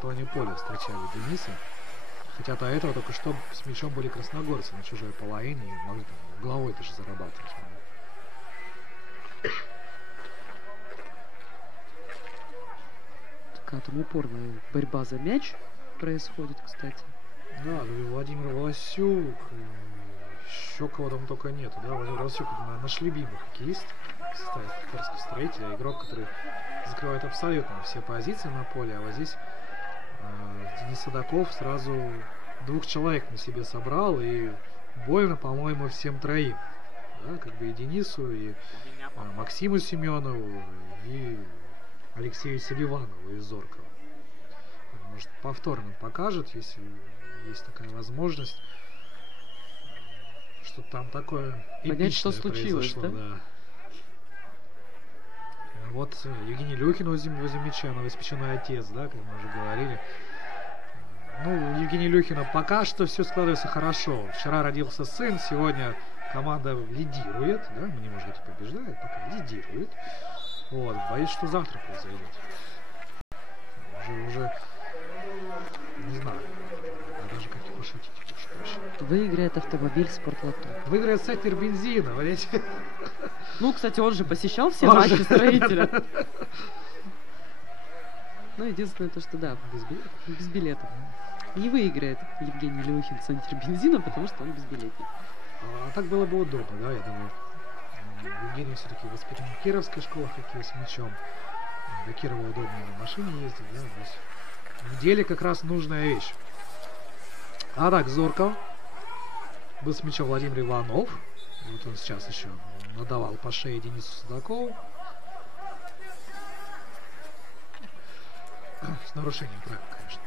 половине поля встречали Дениса. Хотя до этого только что с мячом были красногорцы на чужой половине и могли там головой даже зарабатывать. Такая там упорная борьба за мяч происходит, кстати. Да, и Владимир Волосюк, еще кого там только нету, да, Владимир Волосюк наш любимый хоккеист в составе Хакерского Строителя, игрок, который закрывает абсолютно все позиции на поле, а вот здесь Денис Судаков сразу 2 человек на себе собрал, и больно, по-моему, всем троим, да, как бы и Денису, и Максиму Семенову, и Алексею Селиванову из Зоркова. Может, повторно покажет, если есть такая возможность, что там такое эпичное понять, что случилось, произошло, да? Вот Евгений Люхин возле мяча, новоиспеченный отец, да, как мы уже говорили. Ну, у Евгения Люхина пока что все складывается хорошо. Вчера родился сын, сегодня команда лидирует, да, мы не можем говорить побеждает, пока лидирует. Вот, боюсь, что завтра произойдет. Уже не знаю. Даже как и пошутить. Выиграет автомобиль Спортлото. Выиграет центнер бензина, смотрите. Ну, кстати, он же посещал все матчи Строителя. Ну, единственное то, что да, без билета. Не выиграет Евгений Люхин центр бензина, потому что он безбилетник. А так было бы удобно, да, я думаю. Евгений все-таки воспитанник Кировской школы хоккея с мячом. До Кирова удобно на машине ездить, да, здесь в деле как раз нужная вещь. А так, Зорков. Был с мячом Владимир Иванов. Вот он сейчас еще надавал по шее Денису Судакову. С нарушением правил, конечно.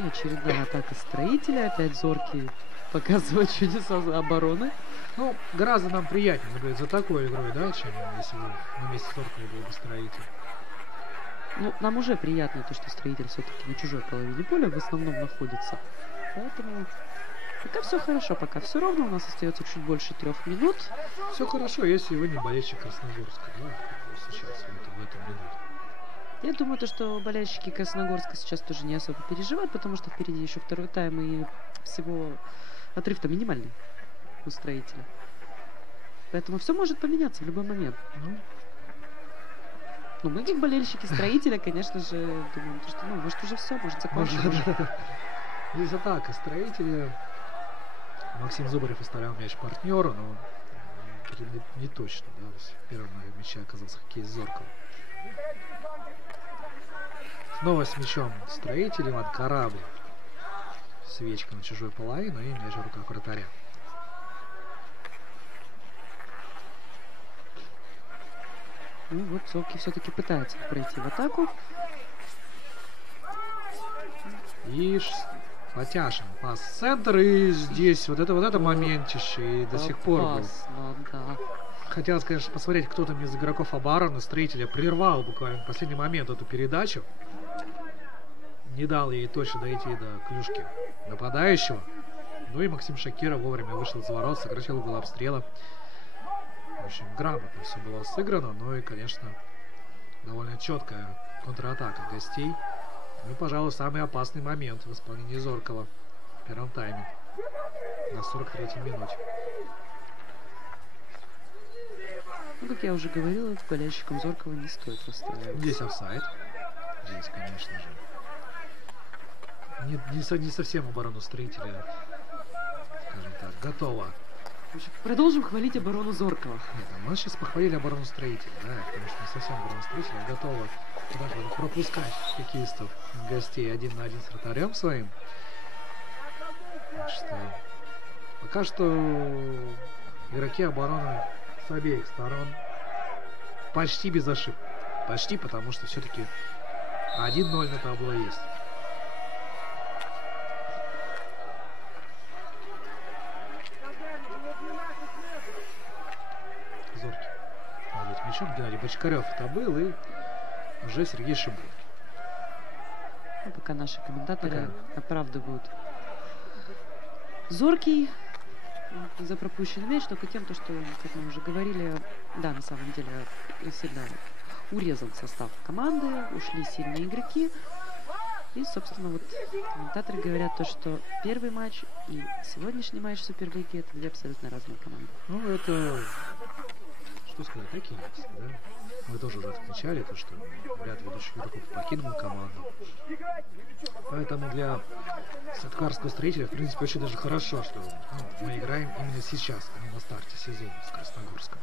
И очередная атака Строителя. Опять Зоркий показывает чудеса обороны. Ну, гораздо нам приятнее наблюдать за такой игрой, да, чем если бы на месте Зоркова был бы Строитель. Ну, нам уже приятно то, что Строитель все-таки на чужой половине поля в основном находится. Поэтому пока все хорошо, пока все ровно. У нас остается чуть больше 3 минут. Все хорошо, если вы не болельщик Красногорска, да, сейчас в этом минуте. Я думаю, то, что болельщики Красногорска сейчас тоже не особо переживают, потому что впереди еще второй тайм, и всего отрыв-то минимальный у Строителя. Поэтому все может поменяться в любой момент. Ну, мы как болельщики Строителя, конечно же, думаем, что, ну, может, уже все, может, закончится. Здесь атака Строителя. Максим Зубарев оставлял мяч партнеру, но не точно, да, первым на мяче оказался хоккей Зоркова. Снова с мячом Строителем от Корабля. Свечка на чужой половину и мяч в руках вратаря. Ну вот Зоркий все-таки пытается пройти в атаку. И Потяжен пас в центр, и здесь вот это моментище, и до сих пор был. Да. Хотелось, конечно, посмотреть, кто там из игроков обороны Строителя прервал буквально в последний момент эту передачу. Не дал ей точно дойти до клюшки нападающего. Ну и Максим Шакиров вовремя вышел из ворот, сократил угол обстрела. Очень грамотно все было сыграно, но и, конечно, довольно четкая контратака гостей. Ну и, пожалуй, самый опасный момент в исполнении Зоркова в первом тайме на 43-й минуте. Ну, как я уже говорила, болельщикам Зоркова не стоит расстраиваться. Здесь офсайд. Здесь, конечно же, не совсем оборону Строителя, скажем так, готова. Продолжим хвалить оборону Зоркова. Нет, мы сейчас похвалили оборону Строителя, да, потому что не совсем оборона Строителя готова даже пропускать хоккеистов, гостей 1 на 1 с вратарем своим. Так что пока что игроки обороны с обеих сторон почти без ошибок. Почти, потому что все-таки 1-0 на табло есть. Зоркий владеет мячом. Геннадий Бочкарев это был, и уже Сергей Шибун. Ну, пока наши комментаторы оправдывают Зоркий за пропущенный мяч, только тем, что, как мы уже говорили, да, на самом деле сильно урезан состав команды, ушли сильные игроки. И, собственно, вот комментаторы говорят то, что первый матч и сегодняшний матч Суперлиги — это две абсолютно разные команды. Ну, это, что сказать, такие есть, да? Мы тоже уже отмечали то, что ряд ведущих игроков покинул команду. Поэтому для Сыктывкарского Строителя, в принципе, очень даже хорошо, что мы играем именно сейчас, а не на старте сезона с Красногорском.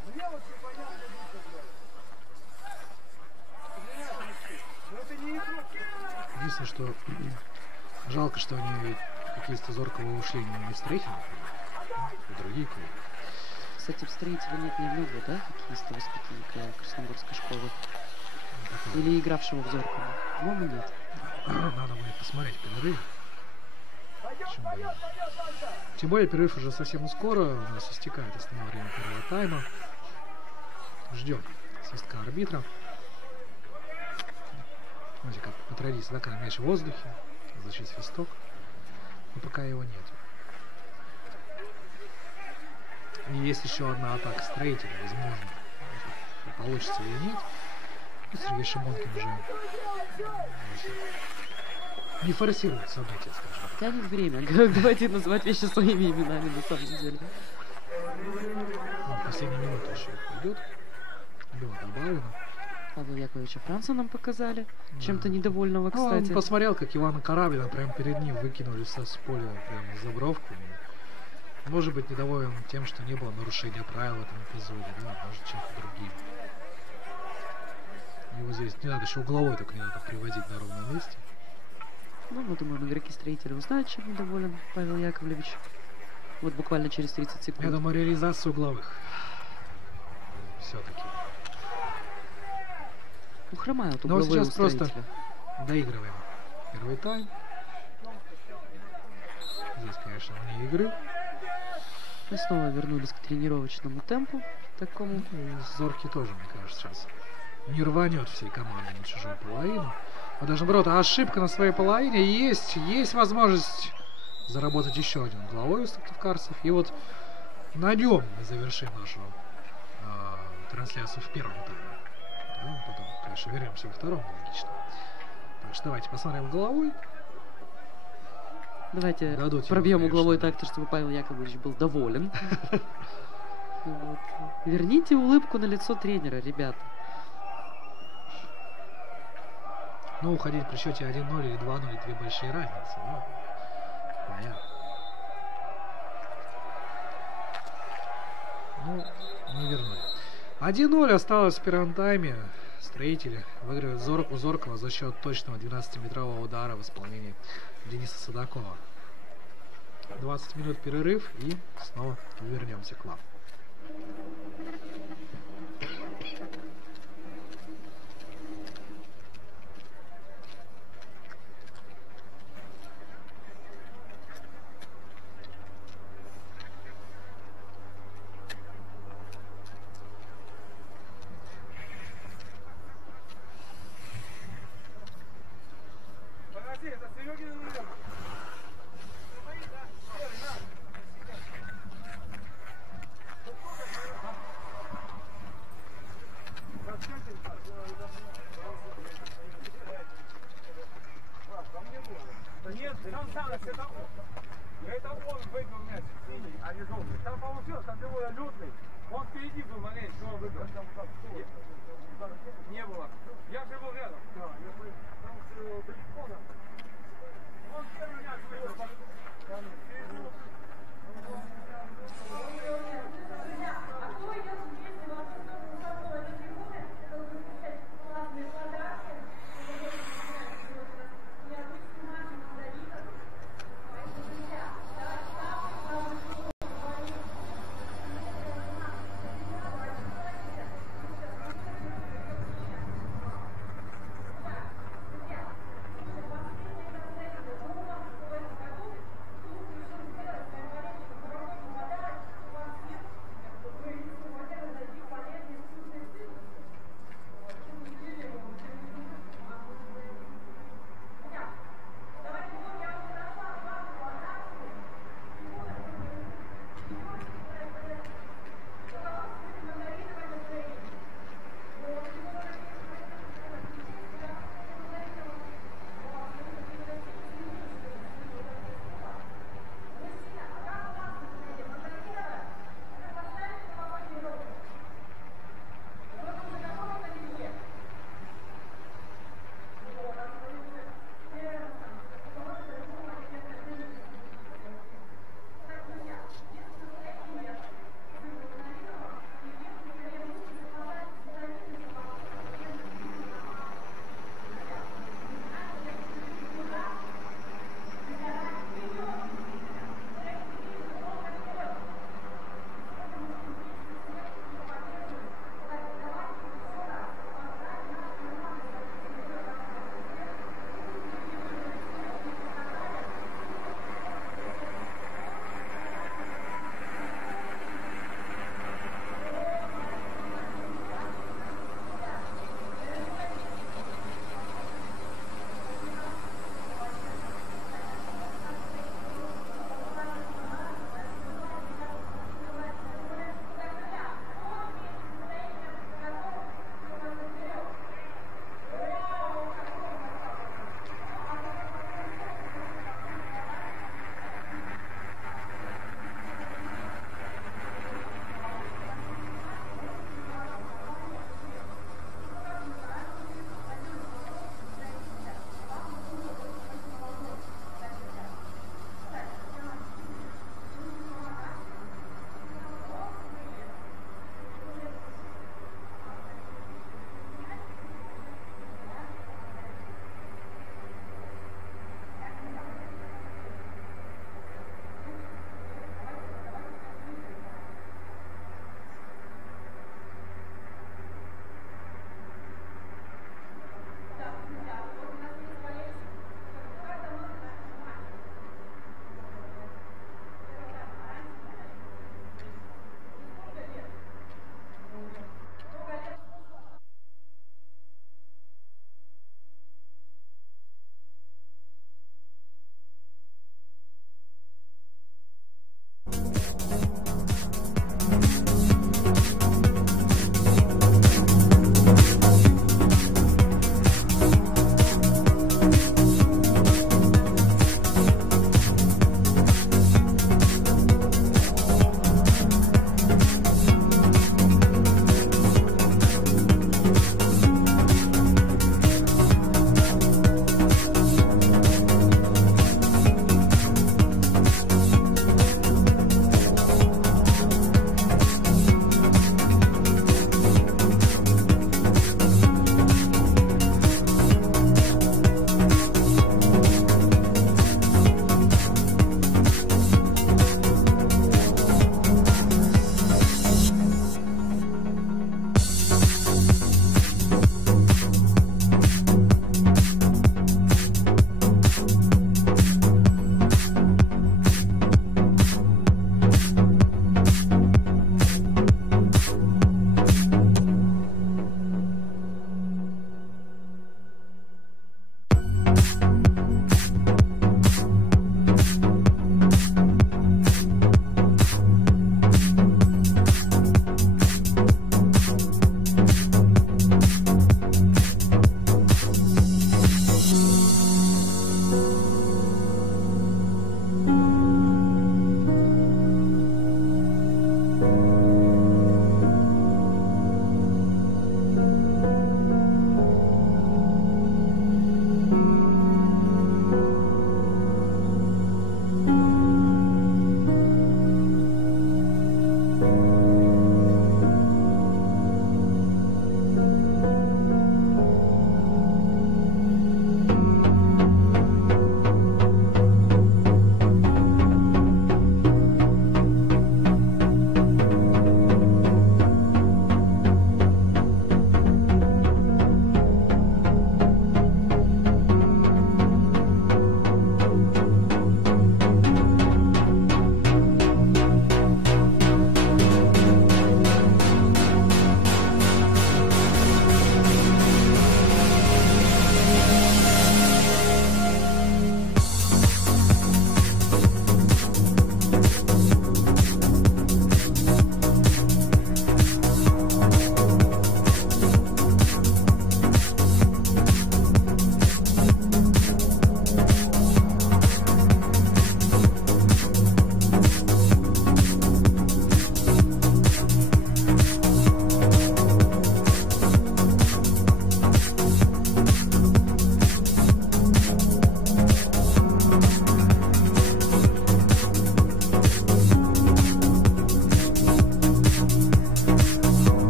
Единственное, что жалко, что они хоккеисты Зоркова ушли не в Строитель, а в другие клубы. Кстати, в Строителе нет ни одного, да, хоккеиста, воспитанника Красногорской школы? Или игравшего в Зорково? По-моему, нет. Надо будет посмотреть перерыв. Тем более перерыв уже совсем скоро. У нас истекает основное время первого тайма. Ждем свистка арбитра. Смотрите, как по традиции, да, когда мяч в воздухе, звучит свисток. Но пока его нет. И есть еще одна атака Строителя, возможно. Получится или нет. И Сергей Шимонкин уже не форсирует события, скажем. Тянет время. Давайте называть вещи своими именами, на самом деле. Последняя минута еще идет. Было добавлено. Павла Яковлевича Франца нам показали. Да. Чем-то недовольного, кстати. Он посмотрел, как Ивана Кораблина прямо перед ним выкинули с поля прямо за бровку. Может быть, недоволен тем, что не было нарушения правил в этом эпизоде, да, может, чем-то другим. Его здесь не надо, еще угловой только не надо приводить на ровном месте. Ну, мы думаем, игроки Строителя узнают, чем недоволен Павел Яковлевич. Вот буквально через 30 секунд. Я думаю, реализация угловых. Все-таки. Хромают угловые. Но сейчас просто доигрываем первый тайм. Здесь, конечно, вне игры. Мы снова вернулись к тренировочному темпу такому. И Зоркий тоже, мне кажется, сейчас не рванет всей командой на чужую половину. А даже наоборот, ошибка на своей половине. Есть возможность заработать еще один угловой у сыктывкарцев. И вот на нем мы завершим нашу трансляцию в первом тайме. Да, потом, конечно, вернемся во втором, логично. Так что давайте посмотрим угловой. Давайте пробьем угловой так, чтобы Павел Яковлевич был доволен. Верните улыбку на лицо тренера, ребята. Ну, уходить при счете 1-0 или 2-0, две большие разницы. Ну, понятно. Ну, не вернули. 1-0 осталось в первом тайме. Строители выигрывают у Зоркова за счет точного 12-метрового удара в исполнении Дениса Садакова. 20 минут перерыв и снова вернемся к вам. Значит, это он выбил мяч синий, а не желтый. Там получилось, там был лютный. Он впереди был момент, что он выбил. Не было. Я же был рядом. Да, я был. Там Брикона. Он первый мяч выбил.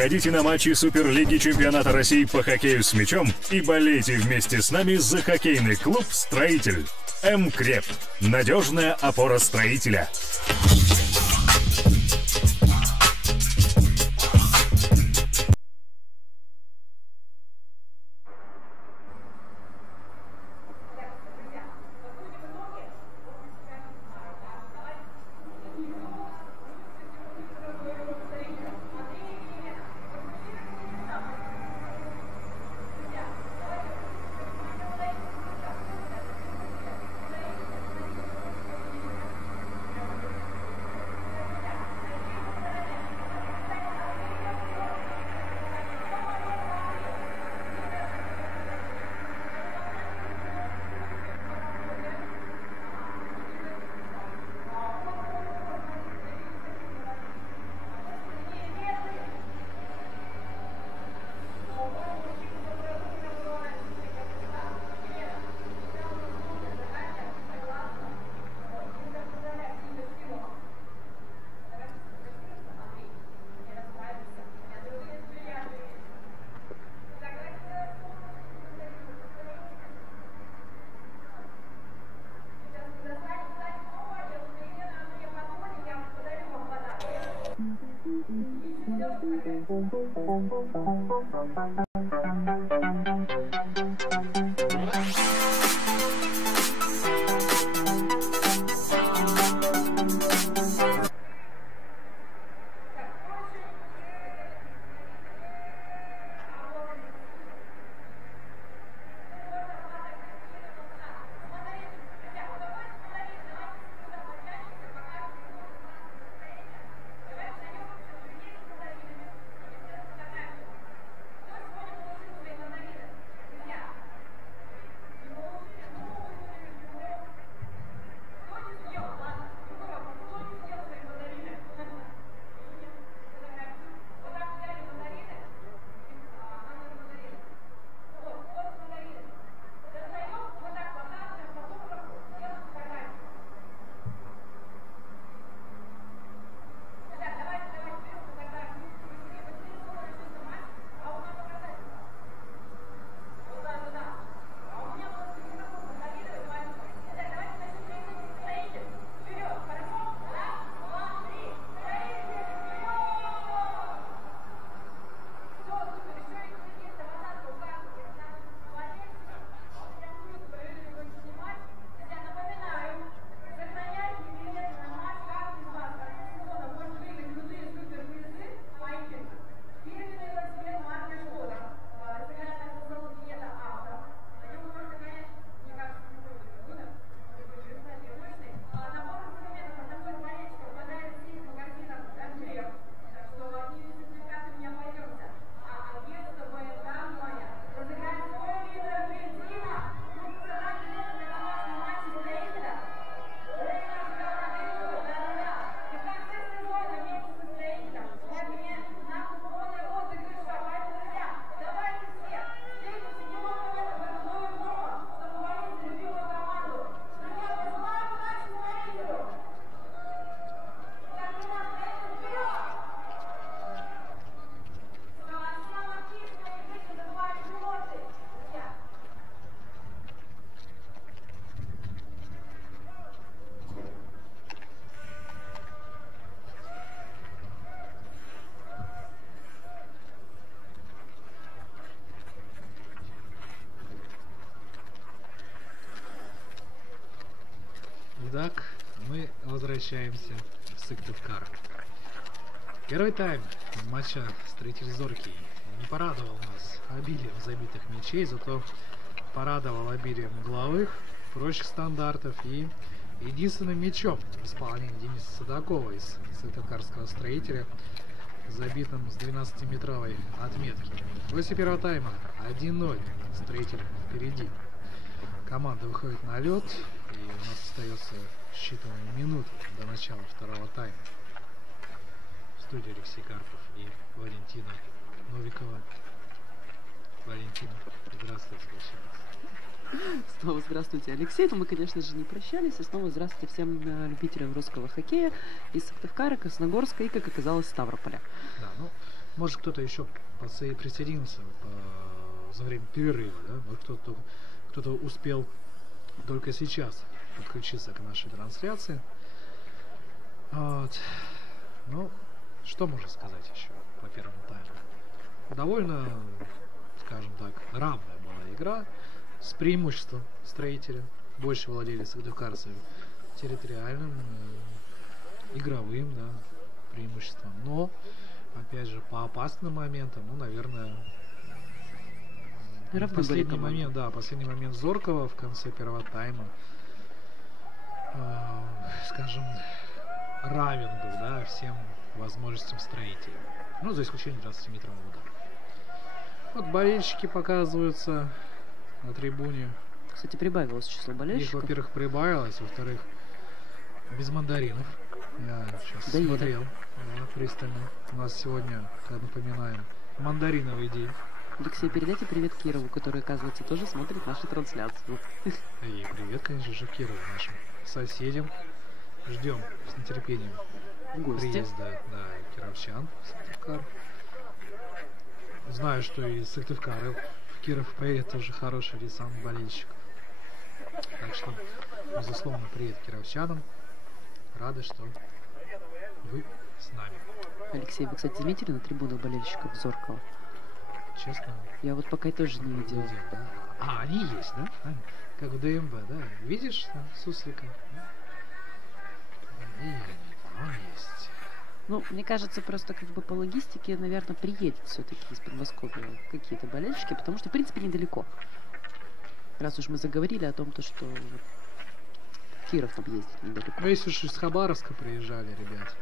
Приходите на матчи Суперлиги Чемпионата России по хоккею с мячом и болейте вместе с нами за хоккейный клуб «Строитель». МКреп. Надежная опора строителя. Итак, мы возвращаемся в Сыктывкар. Первый тайм матча «Строитель Зоркий» не порадовал нас обилием забитых мячей, зато порадовал обилием угловых, прочих стандартов и единственным мячом в исполнении Дениса Садакова из сыктывкарского «Строителя», забитым с 12-метровой отметки. После первого тайма 1-0, «Строитель» впереди. Команда выходит на лед, и у нас остается считанные минуты до начала второго тайма. В студии Алексей Карпов и Валентина Новикова. Валентина, здравствуйте еще раз. Снова здравствуйте, Алексей. Но мы, конечно же, не прощались. И снова здравствуйте всем любителям русского хоккея из Сыктывкара, Красногорска и, как оказалось, Ставрополя. Да, ну, Может, кто-то еще присоединился за время перерыва, да? Может, кто-то успел только сейчас подключиться к нашей трансляции. Вот. Ну, что можно сказать еще по первому тайму? Довольно, скажем так, равная была игра с преимуществом Строителя. Больше владели сыктывкарцы территориальным, игровым, да, преимуществом. Но, опять же, по опасным моментам, ну, наверное, последний момент Зоркова в конце первого тайма, скажем, равен был, да, всем возможностям Строителя. Ну, за исключением 20-метрового удара. Вот болельщики показываются на трибуне. Кстати, прибавилось число болельщиков. Их, во-первых, прибавилось, во-вторых, без мандаринов. Я сейчас смотрел пристально. У нас сегодня, как напоминаем, мандариновый день. Алексей, передайте привет Кирову, который, оказывается, тоже смотрит нашу трансляцию. И привет, конечно же, Кирову, нашим соседям. Ждем с нетерпением приезда кировчан в Сыктывкар. Знаю, что и Сыктывкар в Киров поедет тоже хороший десант болельщиков. Так что, безусловно, привет кировчанам. Рады, что вы с нами. Алексей, вы, кстати, заметили на трибунах болельщиков Зоркова? Честно? Я вот пока тоже не видел. Да? А, они есть, да? Как в ДМБ, да? Видишь, Суслика? Он есть. Ну, мне кажется, просто как бы по логистике, наверное, приедет все-таки из Подмосковья какие-то болельщики, потому что, в принципе, недалеко. Раз уж мы заговорили о том, что Киров там ездит недалеко. Ну, если уж из Хабаровска приезжали ребята.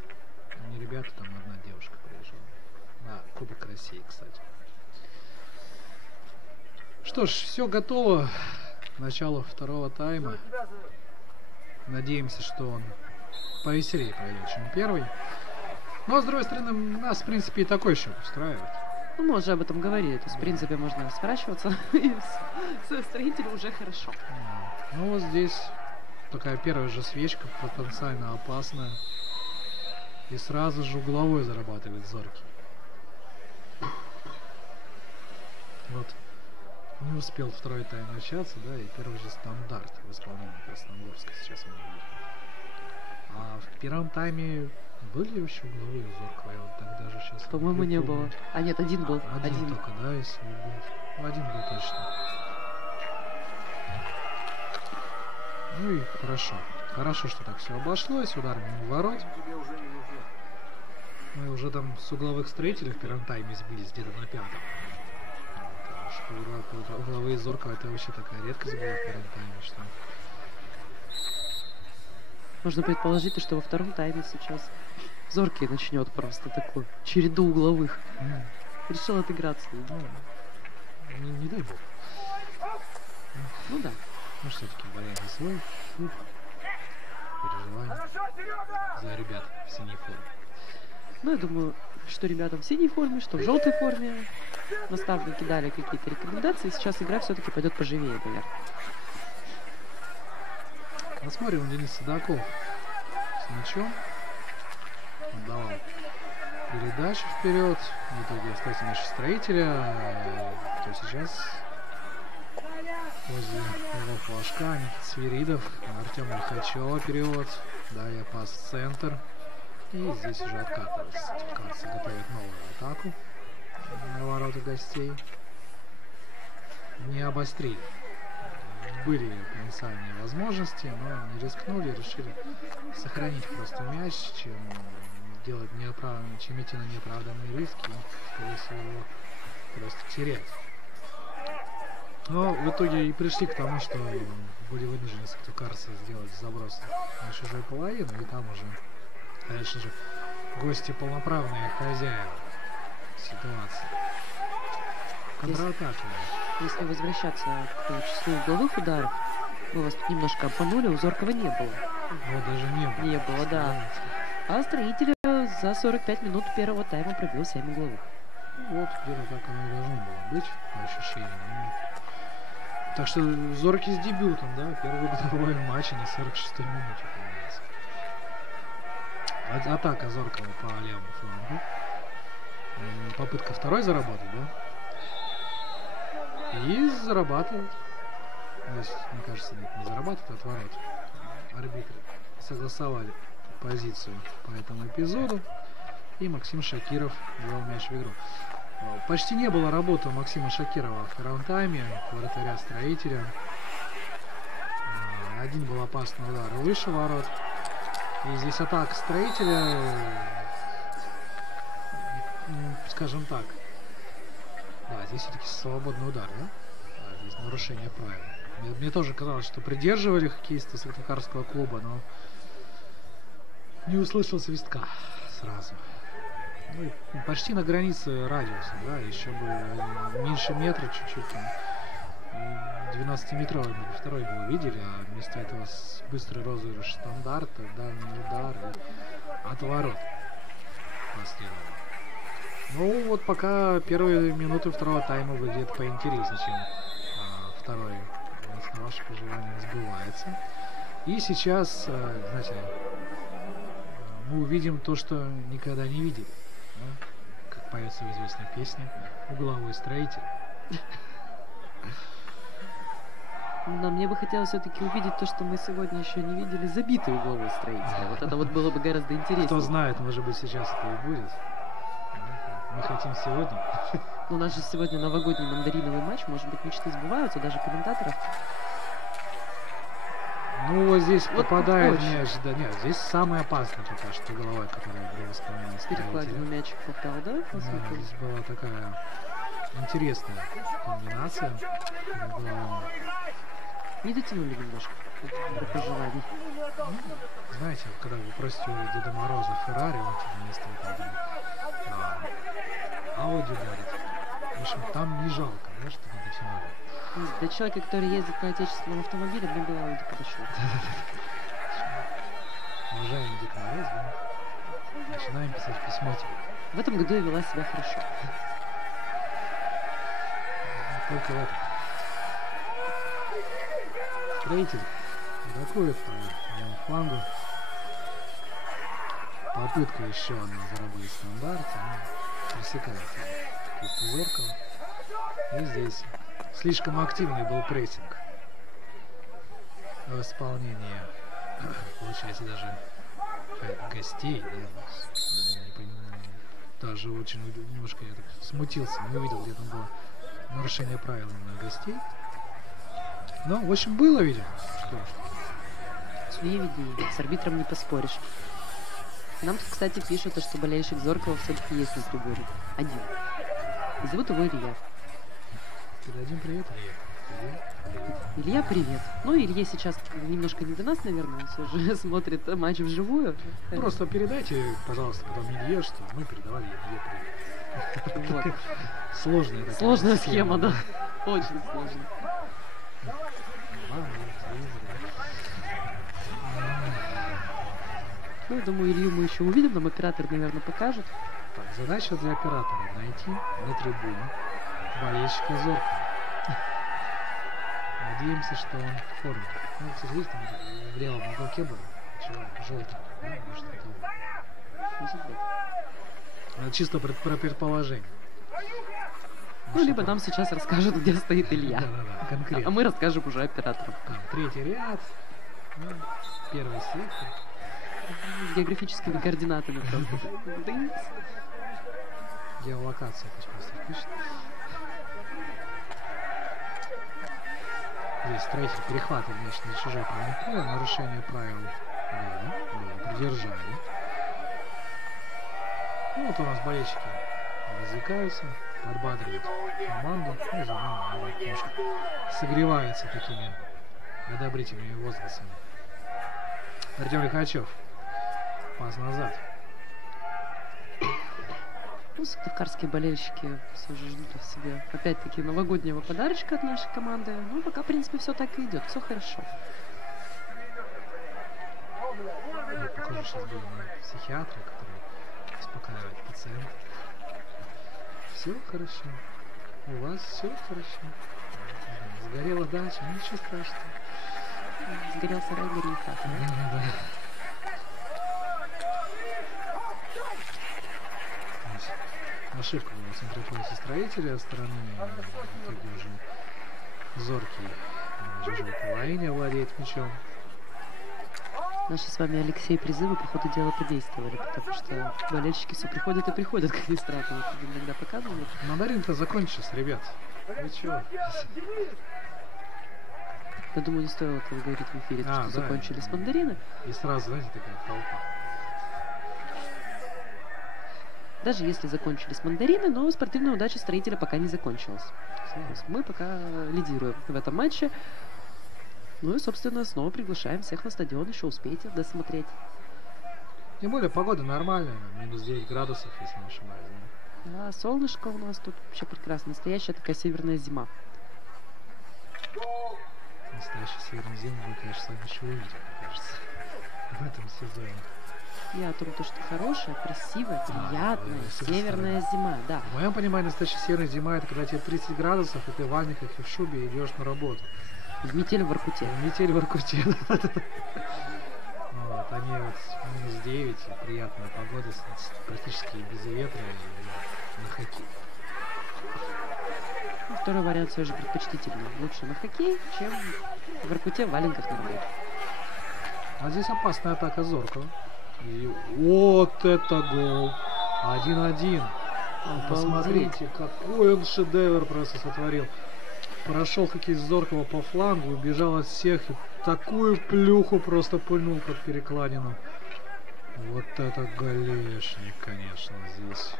Не ребята, там одна девушка приезжала. На Кубок России, кстати. Что ж, все готово к началу второго тайма. Надеемся, что он повеселее пройдет, чем первый. Но, с другой стороны, нас, в принципе, и такой счет устраивает. Ну, мы уже об этом говорили. То есть, в принципе, можно сворачиваться. И с Строителю уже хорошо. Ну, вот здесь такая первая же свечка, потенциально опасная. И сразу же угловой зарабатывает Зоркий. Вот. Не успел второй тайм начаться, да, и первый же стандарт в исполнении Красногорска сейчас мы видим. А в первом тайме были еще угловые Зоркова? Я вот так даже сейчас... По-моему, не было. А нет, один был. Один только, да, если был. Ну, один был точно. Ну и хорошо. Хорошо, что так все обошлось. Удар мимо ворот. Мы уже там с угловых Строителей в первом тайме сбились где-то на пятом. Что угловые Зоркова — это вообще такая редкость была в первом тайме, что... Можно предположить, что во втором тайме сейчас Зоркий начнет просто такую череду угловых. Решил отыграться. Не дай бог. Ну да. Ну все-таки болеем за свой клуб. Переживаем за ребят в синей форме. Ну, я думаю, что ребятам в синей форме, что в желтой форме. Наставники дали какие-то рекомендации. Сейчас игра все-таки пойдет поживее, наверное. Посмотрим, Денис Судаков с мячом. Отдавал передачу вперед. В итоге остается мяч Строителя. То сейчас возле его флажка Никита Свиридов, Артем Лихачева перевод. Далее пас в центр. И здесь уже откатывается. Сыктывкарцы готовят новую атаку на ворота гостей. Не обострили. Были потенциальные возможности, но не рискнули, решили сохранить просто мяч, чем делать чем идти на неоправданные риски, скорее всего, его просто терять. Но в итоге и пришли к тому, что были вынуждены сыктывкарцы сделать заброс на чужую половину, и там уже, конечно же, гости полноправные хозяева ситуации. Контратака. Если возвращаться к числу угловых ударов, мы вас тут немножко обманули, у Зоркова не было. Вот даже не было. Не было, да. А Строитель за 45 минут первого тайма пробил 7 угловых. Вот, где-то так оно и должно было быть, по ощущениям. Так что Зоркий с дебютом, да, первый угловой матч на 46-й минуте появился. Атака Зоркова по левому флангу. Попытка второй заработать, да? И зарабатывает. Здесь, мне кажется, нет, не зарабатывает, а отворот. Арбитры согласовали позицию по этому эпизоду. И Максим Шакиров ввел мяч в игру. Почти не было работы у Максима Шакирова в первом тайме, вратаря Строителя. Один был опасный удар выше ворот. И здесь атака Строителя, скажем так. Да, здесь все-таки свободный удар, да? Да, здесь нарушение правил. Мне тоже казалось, что придерживали хоккеисты Сыктывкарского клуба, но не услышал свистка сразу. Ну, и почти на границе радиуса, да, еще бы меньше метра чуть-чуть. 12-метровый второй был видели, а вместо этого быстрый розыгрыш стандарта, дальний удар и отворот последовал. Ну вот пока первые минуты второго тайма выглядят поинтереснее, чем второй. Если ваше пожелание сбывается. И сейчас, знаете, мы увидим то, что никогда не видели. Да? Как поется в известной песне «Угловой строитель». Но мне бы хотелось все-таки увидеть то, что мы сегодня еще не видели, забитый угловой строитель. Вот это вот было бы гораздо интереснее. Кто знает, может быть, сейчас это и будет. Мы хотим сегодня. Но у нас же сегодня новогодний мандариновый матч. Может быть, мечты сбываются, даже комментаторов. Ну, вот здесь вот попадает очень. мяч. Да нет, здесь самый опасный пока что головой, который был исполнен. Перекладину мячик попал, да? Да, здесь была такая интересная комбинация. Не дотянули немножко до пожеланий. Ну, знаете, когда вы просите у Деда Мороза Феррари, он вместо этого Ауди дарит. В общем, там не жалко, да, что не дотянули. Для человека, который ездит на отечественном автомобиле, мне было Ауди подошел. Уважаемый Дед Мороз, да? Начинаем писать письмо тебе. В этом году я вела себя хорошо. Только в этом. Строитель атакует по левому флангу. Попытка еще одна заработать стандарт. Пресекает Зоркова. И здесь слишком активный был прессинг в исполнении, получается, даже гостей. Даже очень немножко я так смутился, не увидел, где там было нарушение правил на гостей. Ну, в общем, было, видимо. Судье виднее, с арбитром не поспоришь. Нам тут, кстати, пишут, что болельщик Зоркова все-таки есть на трибуне. Один. И зовут его Илья. Передадим привет, Илья. Илья, привет. Ну, Илья сейчас немножко не до нас, наверное, он все же смотрит матч вживую. Просто передайте, пожалуйста, потом Илье, что мы передавали Илье привет. Вот. Сложная такая Сложная схема, да. Очень сложная. Ну, я думаю, Илью мы еще увидим, нам оператор, наверное, покажет. Так, задача для оператора — найти на трибуне болельщика Зоркова. Надеемся, что он в форме. Ну, кстати, видите, там в левом уголке был желтый. Да, может, это он. Может быть. Это чисто про предположение. Ну, либо нам сейчас расскажут, где стоит Илья. Да, конкретно. А мы расскажем уже оператору. Там, третий ряд, ну, первый сектор. С географическими координатами просто. Геолокация пусть просто включит. Здесь строитель перехватывает мяч на чужой правой поле. Нарушение правил было, придержали. Ну, вот у нас болельщики развлекаются, подбадривают команду. И заодно немножко согреваются такими одобрительными возгласами. Артем Лихачев. Пас назад. Ну, сыктывкарские болельщики все же ждут в себе опять-таки новогоднего подарочка от нашей команды. Ну, пока, в принципе, все так и идет, все хорошо. Похоже, сейчас был психиатр, который успокаивает пациента. Все хорошо. У вас все хорошо. Сгорела дача, ничего страшного. Сгорел сарай, горит хата, да? Да. ошибка была в центре пояса строителя стороны. В итоге уже зоркий на чужой половине владеет мячом. Наши с вами, Алексей, призывы, по ходу дела, подействовали, потому что болельщики все приходят и приходят, как ни странно, вот иногда показывают. Мандарин-то закончился, ребят. Вы чего? Я думаю, не стоило этого говорить в эфире, что да. закончились мандарины. И сразу, знаете, такая толпа. Даже если закончились мандарины, но спортивная удача строителя пока не закончилась. То есть мы пока лидируем в этом матче. Ну и, собственно, снова приглашаем всех на стадион, еще успейте досмотреть. Тем более погода нормальная, минус 9 градусов, если не ошибаюсь. Да? Да, солнышко у нас тут вообще прекрасно. Настоящая такая северная зима. Настоящий северный зиму вы, конечно, сами еще увидите, мне кажется, в этом сезоне. Я о том, что хорошая, красивая, приятная, северная зима, да. В моем понимании, настоящая северная зима — это когда тебе 30 градусов, и ты в валенках и в шубе идешь на работу. В метель в Воркуте. В метель в Воркуте. Вот, они вот минус 9, приятная погода, практически без ветра и на хоккей. Второй вариант все же предпочтительный. Лучше на хоккей, чем в Воркуте в валенках на работу. А здесь опасная атака Зоркова. И вот это гол! 1-1. Посмотрите, какой он шедевр просто сотворил. Прошел хоккеист Зоркова по флангу, убежал от всех и такую плюху просто пульнул под перекладину. Вот это голешник, конечно, здесь.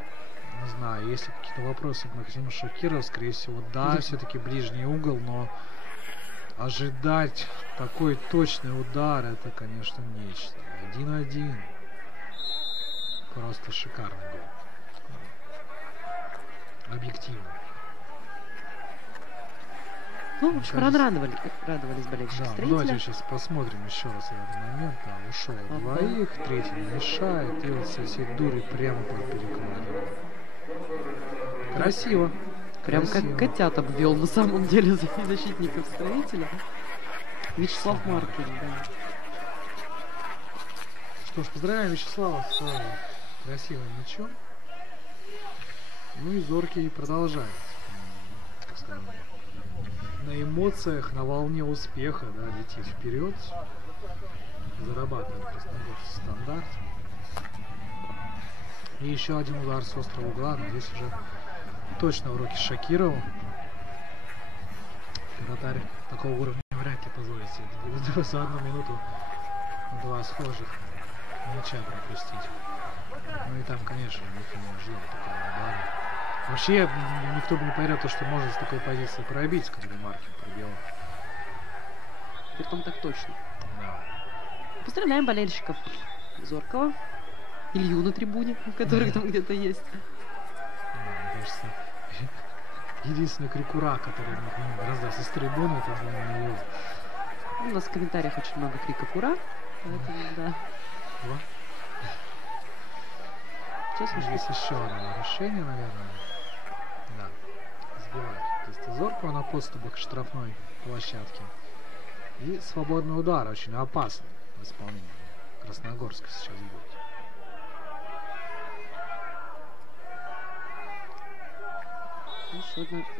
Не знаю, есть ли какие-то вопросы к Максиму Шакирову, скорее всего, да, все-таки ближний угол, но ожидать такой точный удар, это, конечно, нечто. 1-1. Просто шикарный гол. Объективно. Ну, в общем, радовались болельщики Да, строителя. давайте сейчас посмотрим еще раз этот момент. Да, ушел от двоих, третий мешает, и вот со всей дури прямо под перекладину. Красиво. Прям красиво. Как котят обвел на самом деле защитников строителя. Вячеслав Маркин, да. Что ж, поздравляем Вячеслава с красивым мячом. Ну и зоркий продолжает, так сказать, на эмоциях, на волне успеха, да, летит вперед, зарабатывает красногорский стандарт. И еще один удар с острого угла, но здесь уже точно в руки Шакирову. Вратарь такого уровня вряд ли позволит себе за одну минуту два схожих мяча пропустить. Ну и там, конечно, никто не ожидал такого удара. Вообще, никто бы не поверил, что можно с такой позиции пробить, когда Маркин пробил. Притом так точно. Да. Поздравляем болельщиков Зоркова. Илью на трибуне, который там где-то есть. Мне кажется, единственный крик-ура, который раздался с трибуны, это был Илью. У нас в комментариях очень много криков «Ура!», поэтому, да. Сейчас Здесь еще одно нарушение, наверное. Да, сбивает хоккеиста Зоркова на подступах к штрафной площадке. И свободный удар, очень опасный в исполнении Красногорска сейчас будет.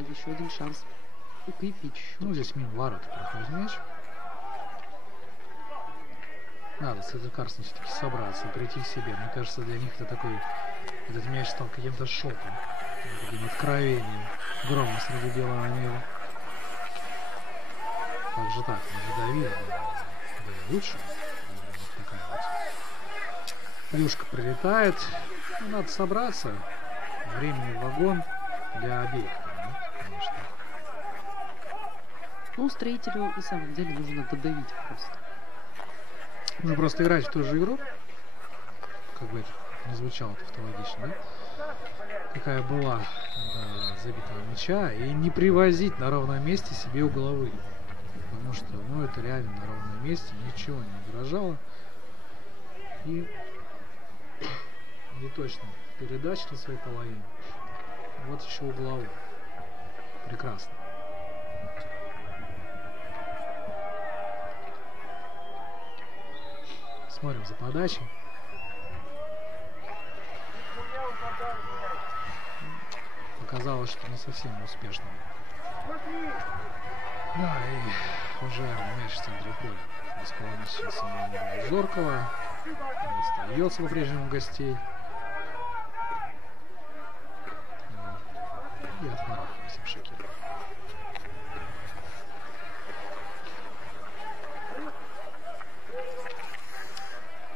Еще один шанс укрепить счет. Ну, здесь мимо ворот проходит мяч. Надо с этой Карсом все-таки собраться, прийти к себе. Мне кажется, для них это такой... Этот мяч стал каким-то шоком, таким откровением, громом среди белого неба. Как же так? Мы же давили. Были лучше. Вот такая вот плюшка прилетает. Ну, надо собраться. Времени в вагон для обеих, конечно. Ну, строителю на самом деле нужно додавить просто. Нужно просто играть в ту же игру. Как бы это не звучало тавтологично, да? Какая была до забитого мяча. И не привозить на ровном месте себе угловые. Потому что, ну, это реально на ровном месте. Ничего не угрожало. И неточно передача на своей половине. Вот еще угловой. Прекрасно. Смотрим за подачей. оказалось, что не совсем успешным. Да, и уже мяч в центре поля. Исполнительница Зоркова остается по-прежнему гостей. И от ворот Максим Шакиров.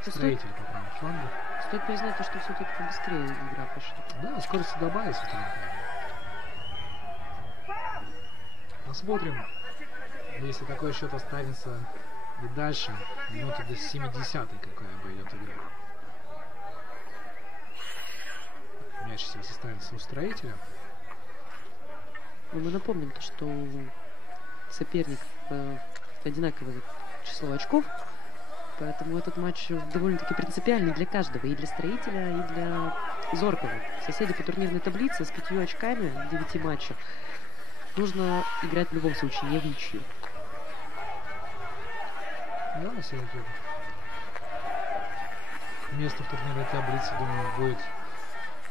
Строитель по правому флангу. Стоит признать, что все-таки побыстрее игра пошла. Да, скорости добавить. Посмотрим, если такой счет останется и дальше, минуты до 70-й, какая пойдет игра. Мяч сейчас останется у Строителя. Но мы напомним, что соперник одинаковое число очков, поэтому этот матч довольно-таки принципиальный для каждого, и для Строителя, и для Зоркова. Соседи по турнирной таблице с 5 очками в 9 матчах. Нужно играть в любом случае, не в ничью. Да, все-таки место в турнирной таблице, думаю, будет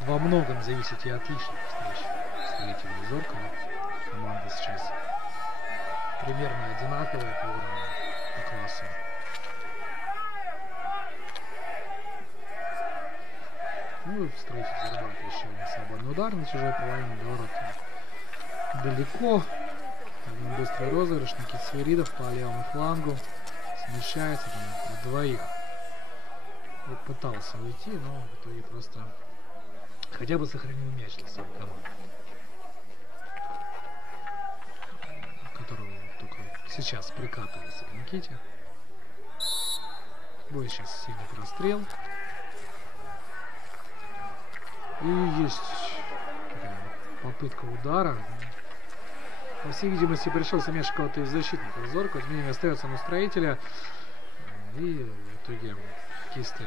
во многом зависеть и от личных встреч Строителя и Зоркова. Команда сейчас примерно одинаковая по уровню, по классу. Ну, Строитель зарабатывает еще один свободный удар на чужой половине, до ворот далеко. Быстрый розыгрыш. Никита Свиридов по левому флангу смещается от двоих. Вот пытался уйти, но в итоге просто хотя бы сохранил мяч для своей команды, которого только сейчас прикатывается к Никите. Будет сейчас сильный прострел. И есть такая попытка удара. По всей видимости, пришелся мяч кого-то из защитников Зоркова. Тем не менее, остается на Строителя. И в итоге кисты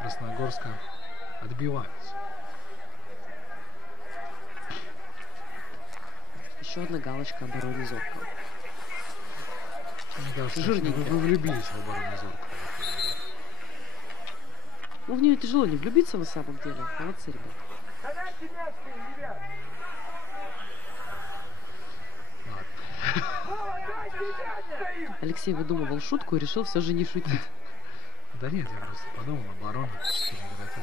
Красногорска отбиваются. Еще одна галочка обороны Зоркова. Мне кажется, жирненько. Вы влюбились в оборону Зоркова. Ну, в нее тяжело не влюбиться на самом деле. Молодцы, ребята. Алексей выдумывал шутку и решил все же не шутить. Да нет, я просто подумал, оборона 4 игрока.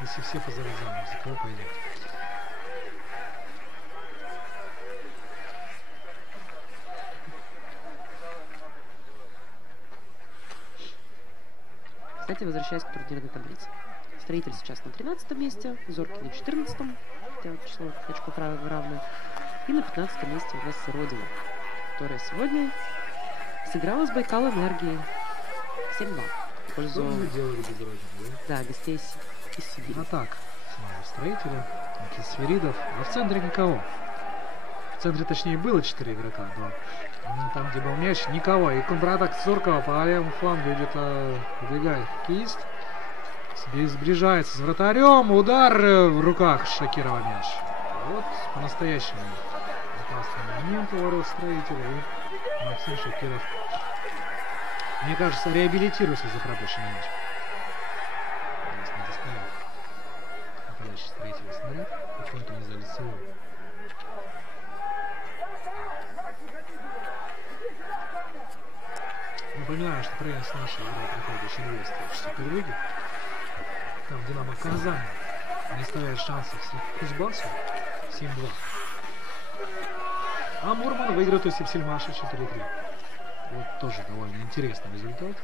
Если все позовут замуж, за кого пойдет? Кстати, возвращаясь к турнирной таблице. Строитель сейчас на 13 месте, Зоркий на 14-м, число очков равное. И на 15 месте у нас Родина, которая сегодня сыграла с Байкал Энергией 7-2. В пользу... Что вы делали без Родины, да? Да, гостей из Сибири. Атака. Снова Строителя, Никита Свиридов. А в центре никого. В центре, точнее, было 4 игрока, но там, где был мяч, никого. И контратак Зоркова по левому флангу идет, убегает хоккеист. Сближается с вратарем. Удар в руках Шакирова мяч. Вот по-настоящему опасный момент у ворот Строителя. И Максим Шакиров, мне кажется, реабилитируется за пропущенный мяч. Здесь не доставил нападающий Строителя снаряд. Какой-то не за лицевой. Напоминаю, что пресс нашей игры проходит еще 2 встречи Суперлиги. Там Динамо Казань не оставляет шансов с Кузбассом 7-2. А Мурман выиграет у Сипсельмаша 4-3. Вот тоже довольно интересный результат.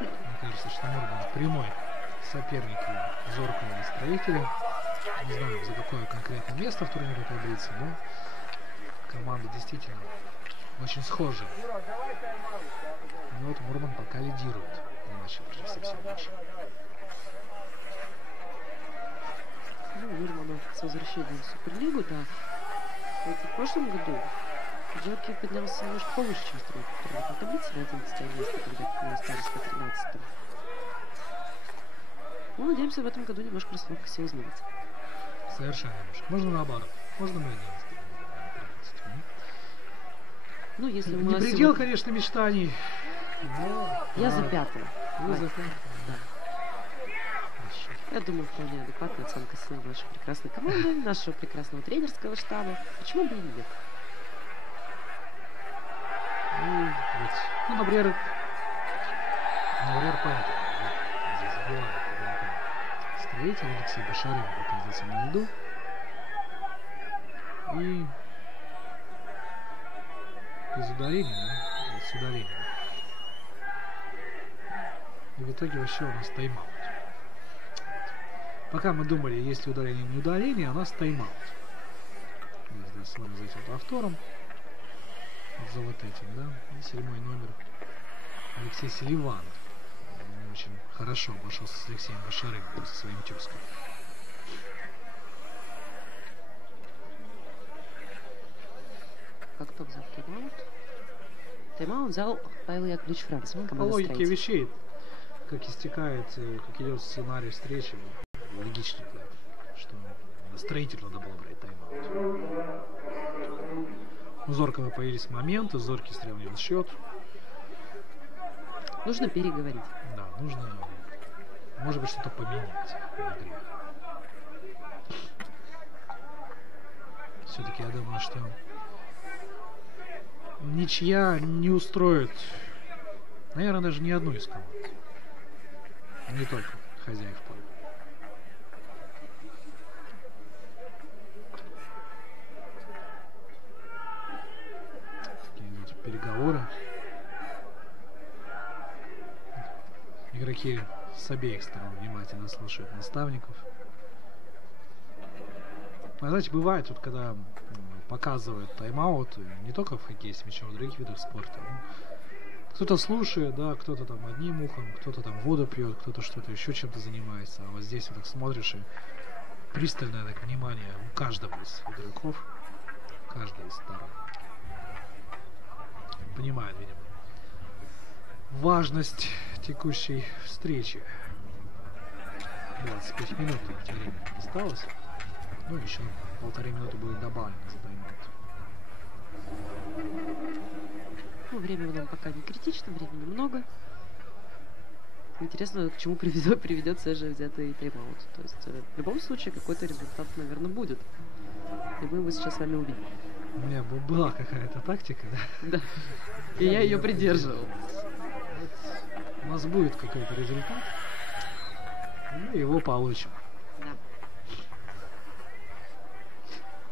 Мне кажется, что Мурман прямой соперник Зоркова и Строителя. Не знаю, за какое конкретное место в турнирной таблице, но команды действительно очень схожи. Но вот Мурман пока лидирует в матче против Сипсельмаша. Ну, Мурмана с возвращением в Суперлигу, да. Вот в прошлом году Зоркий поднялся немножко повыше, чем Строитель в таблице на 11 место, когда мы остались по 13-м. Ну, надеемся, в этом году немножко расстановка сил изменится. Совершенно немножко. Можно наоборот. Можно мы 11. Ну, если у не нас предел, сегодня... конечно, мечтаний. Но... Я за 5-м. Вы за 5-м. Да. Хорошо. Я думаю, вполне адекватная оценка сил нашей прекрасной команды, нашего прекрасного тренерского штаба. Почему бы и нет? Ну, например, понятно. Здесь бывает. Строитель Алексей Башарин оказался на льду. И без ударения, да? С ударением. И в итоге вообще у нас тайм-аут. Пока мы думали, есть ли ударение или не ударение, у нас тайм-аут. Я смотрю за этим повтором. За вот этим, да? И 7-й номер Алексей Селиванов. Он очень хорошо обошелся с Алексеем Башарыновым, со своим тезкой. Как кто взял тайм-аут? Тайм-аут взял Павел Яковлевич Францев. По логике вещей, как истекает, как идет сценарий встречи, логично, что строителю надо было брать тайм-аут. У Зоркова появились моменты, Зоркий сравнил счет. Нужно переговорить. Да, нужно, может быть, что-то поменять в игре. Все-таки я думаю, что ничья не устроит, наверное, даже ни одну из команд. Не только хозяев поля. Такие идут переговоры. Игроки с обеих сторон внимательно слушают наставников. А знаете, бывает, вот когда показывают тайм-аут, не только в хоккее с мячом, в других видах спорта. Кто-то слушает, да, кто-то там одним ухом, кто-то там воду пьет, кто-то что-то еще чем-то занимается. А вот здесь вот так смотришь, и пристальное так внимание у каждого из игроков, каждой из сторон. Понимает, видимо, важность текущей встречи. 25 минут на это время осталось. Ну, еще 1,5 минуты будет добавлено за тайм-аут. Ну, время нам пока не критично, времени много. Интересно, к чему приведет свежий взятый тайм-аут. То есть, в любом случае, какой-то результат, наверное, будет. И мы его сейчас с вами увидим. У меня была какая-то тактика, да? Да. И я ее придерживал. У нас будет какой-то результат. Мы его получим. Да.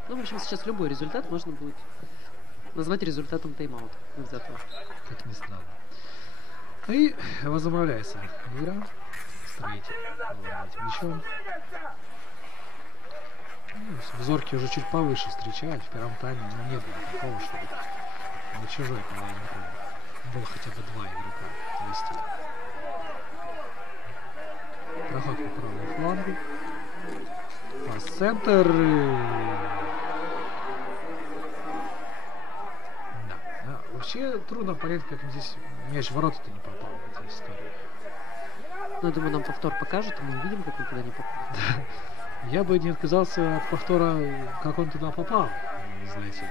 Ну, в общем, сейчас любой результат можно будет назвать результатом тайм-аута взятого. Как ни странно. И возобновляется игра. Строитель владеет мячом. Зоркий уже чуть повыше встречает. В первом тайме, но не было такого, что на чужой половине было хотя бы 2 игрока вести. Проход по правому флангу. Пас-центр. Да. Вообще трудно понять, как здесь мяч в ворота-то не попал в этой истории. Ну, я думаю, нам повтор покажут, и мы увидим, как он туда не попал. Я бы не отказался от повтора, как он туда попал, знаете ли.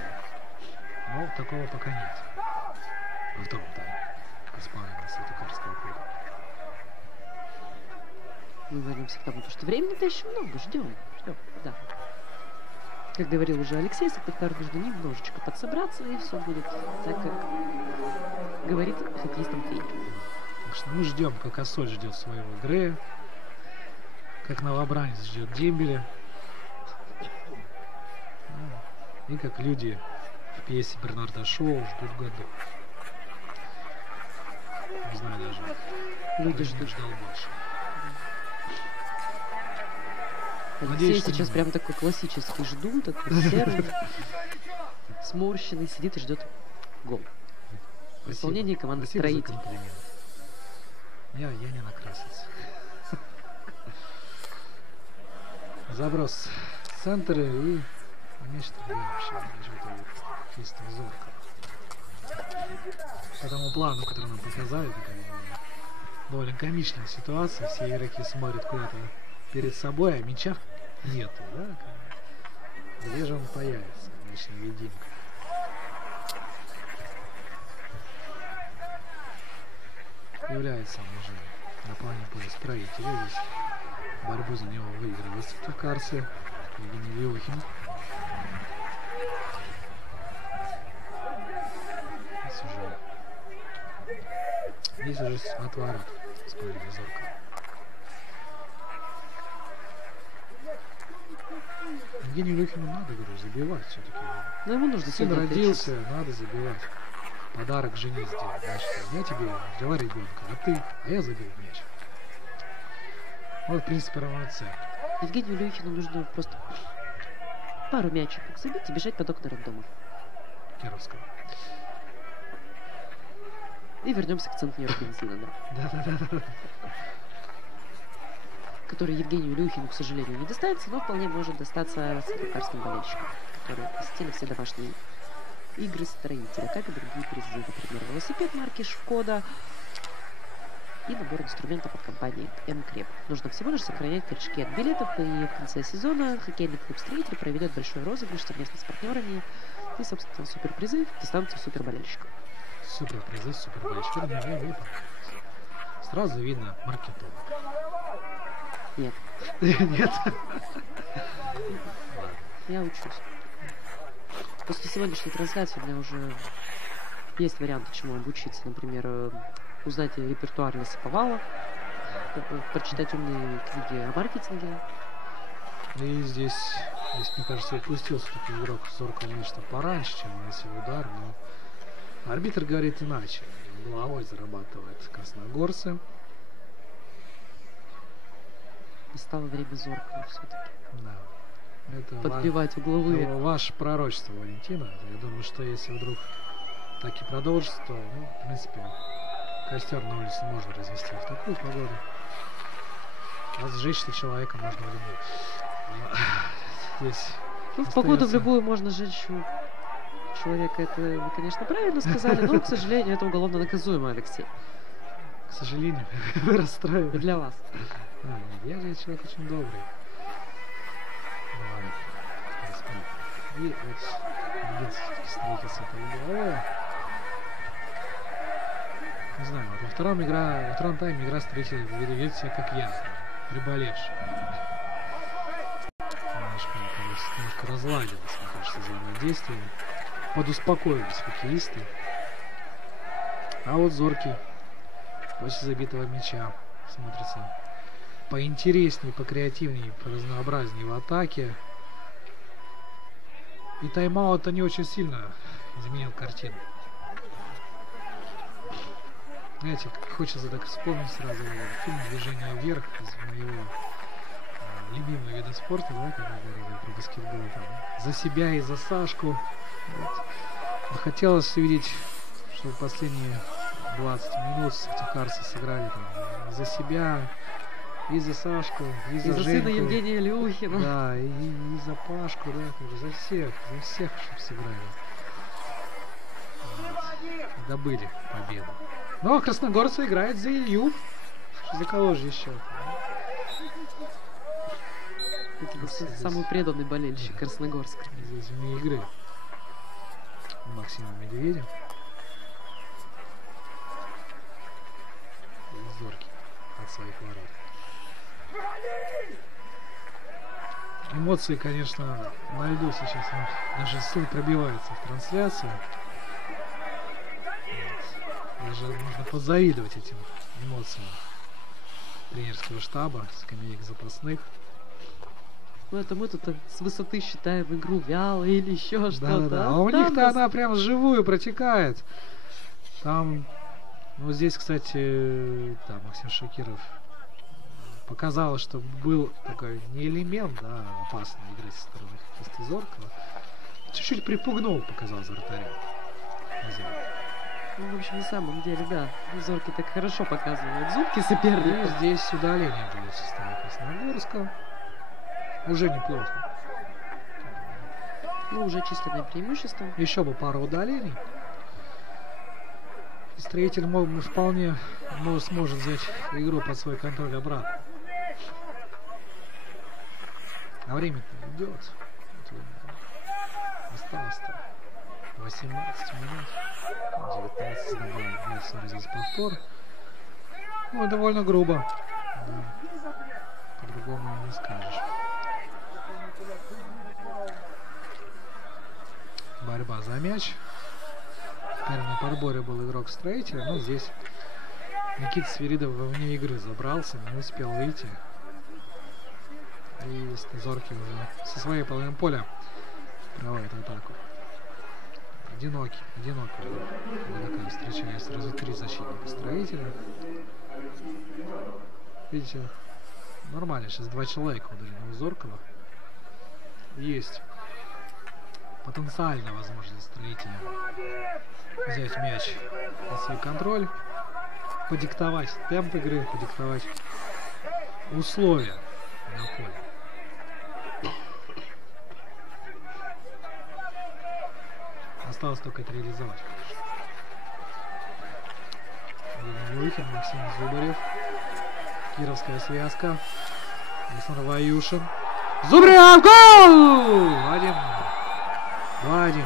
Но такого пока нет. Во втором тайме. Испания Светокарского клуба. Мы вернемся к тому, что времени-то еще много. Ждем. Да. Как говорил уже Алексей, Сыктывкар нужно немножечко подсобраться, и все будет так, как говорит хоккеистам тренер. Так что мы ждем, как Ассоль ждет своего Грея, как новобранец ждет Дембеля, и как люди в пьесе Бернарда Шоу ждут Годо. Не знаю даже. Люди ждал больше. Алексей сейчас прям такой классический ждун, такой серый, сморщенный, сидит и ждет гол. В исполнении команды «Строитель». Я не накрасился. Заброс в центр и нечто вообще чисто зорко. По тому плану, который нам показали, довольно комичная ситуация. Все игроки смотрят куда-то перед собой, а мяча нету, да? Где же он появится, конечно, видимка. Является он уже на плане поля Строителя. Здесь Борьбу за него выигрывает сыктывкарцы. Евгений Леохин. Здесь уже от ворот вскоре Зорко. Евгению Лехину надо, говорю, забивать все-таки. Но ему нужно Сын сегодня родился, надо забивать. Подарок жене сделать. Значит, я тебе взяла ребенка, а я забил мяч. Вот, в принципе, равноценно. Евгению Люхину нужно просто пару мячиков забить и бежать под окна роддома. Кировского. И вернемся к центнеру бензина, да. Да. Который Евгению Люхину, к сожалению, не достанется, но вполне может достаться сыктывкарским болельщикам, которые посетили все домашние игры строителя, как и другие призы, например, велосипед марки «Шкода» и набор инструментов от компании «М-Креп». Нужно всего лишь сохранять корешки от билетов, и в конце сезона хоккейный клуб «Строитель» проведет большой розыгрыш совместно с партнерами и, собственно, суперпризы в дистанцию суперболельщиков. Суперпризы, суперболельщиков. Сразу видно маркетолог. Нет. Нет. Я учусь. После сегодняшней трансляции у меня уже есть варианты, чему обучиться. Например, узнать репертуар Лесоповала, прочитать умные книги о маркетинге. И здесь, мне кажется, упустился такой игрок Зорко, конечно, пораньше, чем наносил удар, но арбитр говорит иначе. Головой зарабатывает красногорцы. Настало время Зорко все-таки. Да. Это подбивать угловые. Ваше пророчество, Валентина. Я думаю, что если вдруг так и продолжится, то, в принципе, костер на улице можно развести в такую погоду. А сжечь-то человека можно в любую. Здесь в погоду в любую можно сжечь человека. Это вы, конечно, правильно сказали, но, к сожалению, это уголовно наказуемо, Алексей. К сожалению, вы расстраиваете. Для вас. Я же человек очень добрый. И вот Строитель с этой головой. Не знаю, вот во втором тайме игра Строителя ведет себя как я, приболевший. Немножко разладилось, мне кажется, взаимодействие. Подуспокоились хоккеисты. А вот Зоркий после забитого мяча смотрится поинтереснее, покреативнее, поразнообразнее в атаке. И тайм-аут не очень сильно изменил картину. Знаете, хочется так вспомнить сразу фильм «Движение вверх» из моего любимого вида спорта, да, когда говорили про баскетбол. Там, за себя и за Сашку. Вот. Хотелось увидеть, что в последние 20 минут сыктывкарцы сыграли там, за себя, и за Сашку, и за Женьку. Сына Евгения Люхина. Да, и за Пашку, да, как бы за всех, чтобы сыграли. Вот. Добыли победу. Ну, а красногорцы играют за Илью. За кого же еще? Самый преданный болельщик Красногорска. Здесь вне игры Максима Медведя. Зоркий от своих ворот. Эмоции, конечно, на льду сейчас. Даже ссылка пробивается в трансляцию. Даже нужно позавидовать этим эмоциям тренерского штаба, скамеек запасных. Ну это мы тут с высоты считаем игру вялой или еще что-то. Да. А у них-то она прям вживую протекает. Там, ну здесь, кстати, да, Максим Шакиров показал, что был такой не элемент, да, опасной игры со стороны хоккеиста Зоркого. Чуть-чуть припугнул, показал за вратаря. Ну, в общем, на самом деле, да. Зоркий так хорошо показывает зубки соперника. И здесь удаление будет в составе Красногорска. Уже неплохо. Ну, уже численное преимущество. Еще бы пару удалений. И Строитель вполне сможет взять игру под свой контроль обратно. А время-то идет. Осталось-то 18 минут. 19 добавить. Здесь повтор. Ну, довольно грубо. Да. По-другому не скажешь. Борьба за мяч. В первом подборе был игрок Строителя, но здесь Никита Свиридов вне игры забрался, не успел выйти. И Зоркий уже со своей половины поля проводит атаку. Одинокий. Такая встречает сразу 3 защитника Строителя. Видите, нормально, сейчас 2 человека ударили у Зоркова. Есть потенциальная возможность Строителя взять мяч на свой контроль, подиктовать темп игры, подиктовать условия на поле. Осталось только это реализовать, конечно. Выход, Максим Зубарев. Кировская связка. Александр Ваюшин. Зубарев! Гол! 2-1.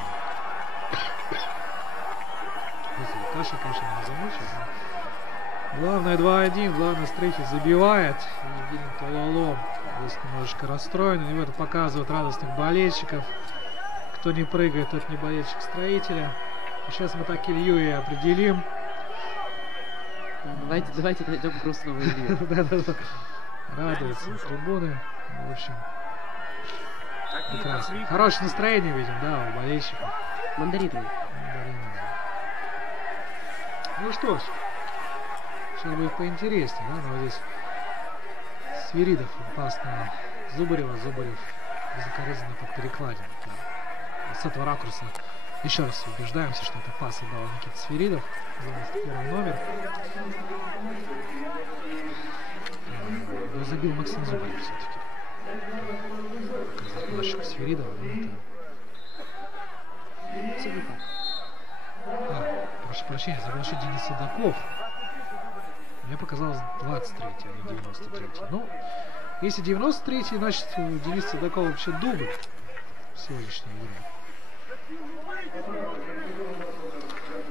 Каша не замучил. Главное 2-1. Главное, Строитель забивает. Евгений Тололом здесь немножечко расстроен. И это показывает радостных болельщиков. Кто не прыгает, тот не болельщик Строителя. И сейчас мы так Илью и определим. Давайте найдем грустного Илью. Да. Радуются трибуны. В общем, прекрасно. Хорошее настроение видим, да, у болельщиков. Мандариновый. Ну что ж, сейчас будет поинтереснее, да, но здесь Свиридов пас на Зубарева, Зубарев безукоризненно под перекладину. С этого ракурса еще раз убеждаемся, что это пас отдал Никита Свиридов, 91 номер. Но забил Максим Зубарев все-таки. Нашего Свиридова, прошу прощения, забыл еще Денис Седоков. Мне показалось 23-й, а не 93-й. Ну, если 93-й, значит у Дениса Седокова вообще дубль в сегодняшней игре.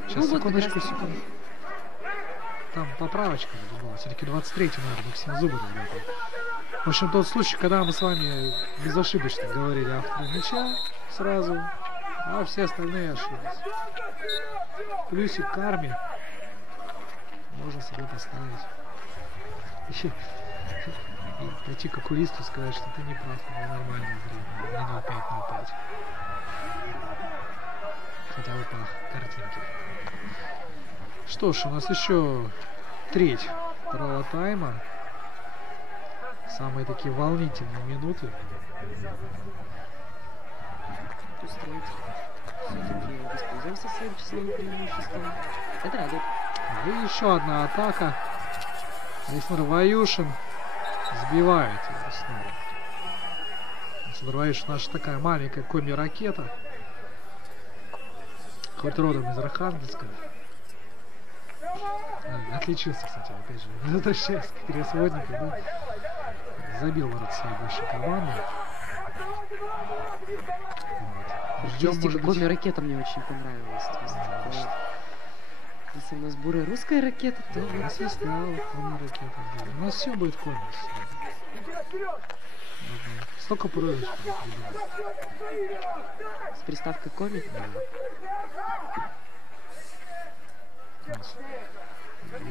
Сейчас, секундочку. Там поправочка была. Все-таки 23-й, наверное, Максим Зубарев. В общем, тот случай, когда мы с вами безошибочно говорили автора мяча сразу, а все остальные ошиблись. Плюсик к армии можно себе поставить. Еще и пойти к окулисту и сказать, что ты не прав, но нормальное время. Не 0,5-0,5. Хотя бы по картинке. Что ж, у нас еще треть второго тайма. Самые такие волнительные минуты. Все-таки воспользовался своим числовым преимуществом. Это радует. И еще одна атака. Александр Ваюшин сбивает его снова. Александр Ваюшин, наша такая маленькая коми-ракета. Хоть родом из Архангельска. Отличился, кстати, опять же, возвращаясь к игре сводника, да? Забил ворот своей большой команды. Вот. Ждем, может быть... Коми-ракета мне очень понравилась. Если у нас бурая русская ракета, то... У нас есть, да, коми-ракета. Да. У нас все будет коми. Столько прозвищ. С приставкой коми? Да.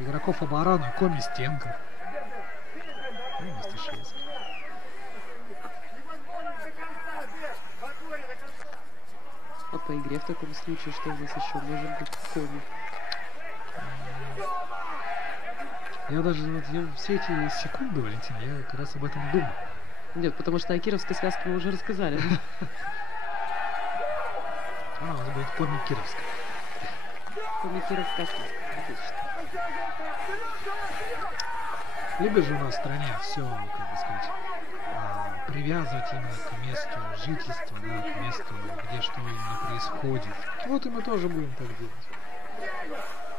Игроков обороны коми Стенка. А по игре в таком случае, что у нас еще может быть коми? Я даже все эти секунды, Валентин, я как раз об этом думал. Нет, потому что о кировской связке мы уже рассказали. У нас будет коми Кировская. Коми Кировская связка. Отлично. Либо же у нас в стране все, как бы сказать, привязывать именно к месту жительства, да, к месту, где что именно происходит. Вот и мы тоже будем так делать.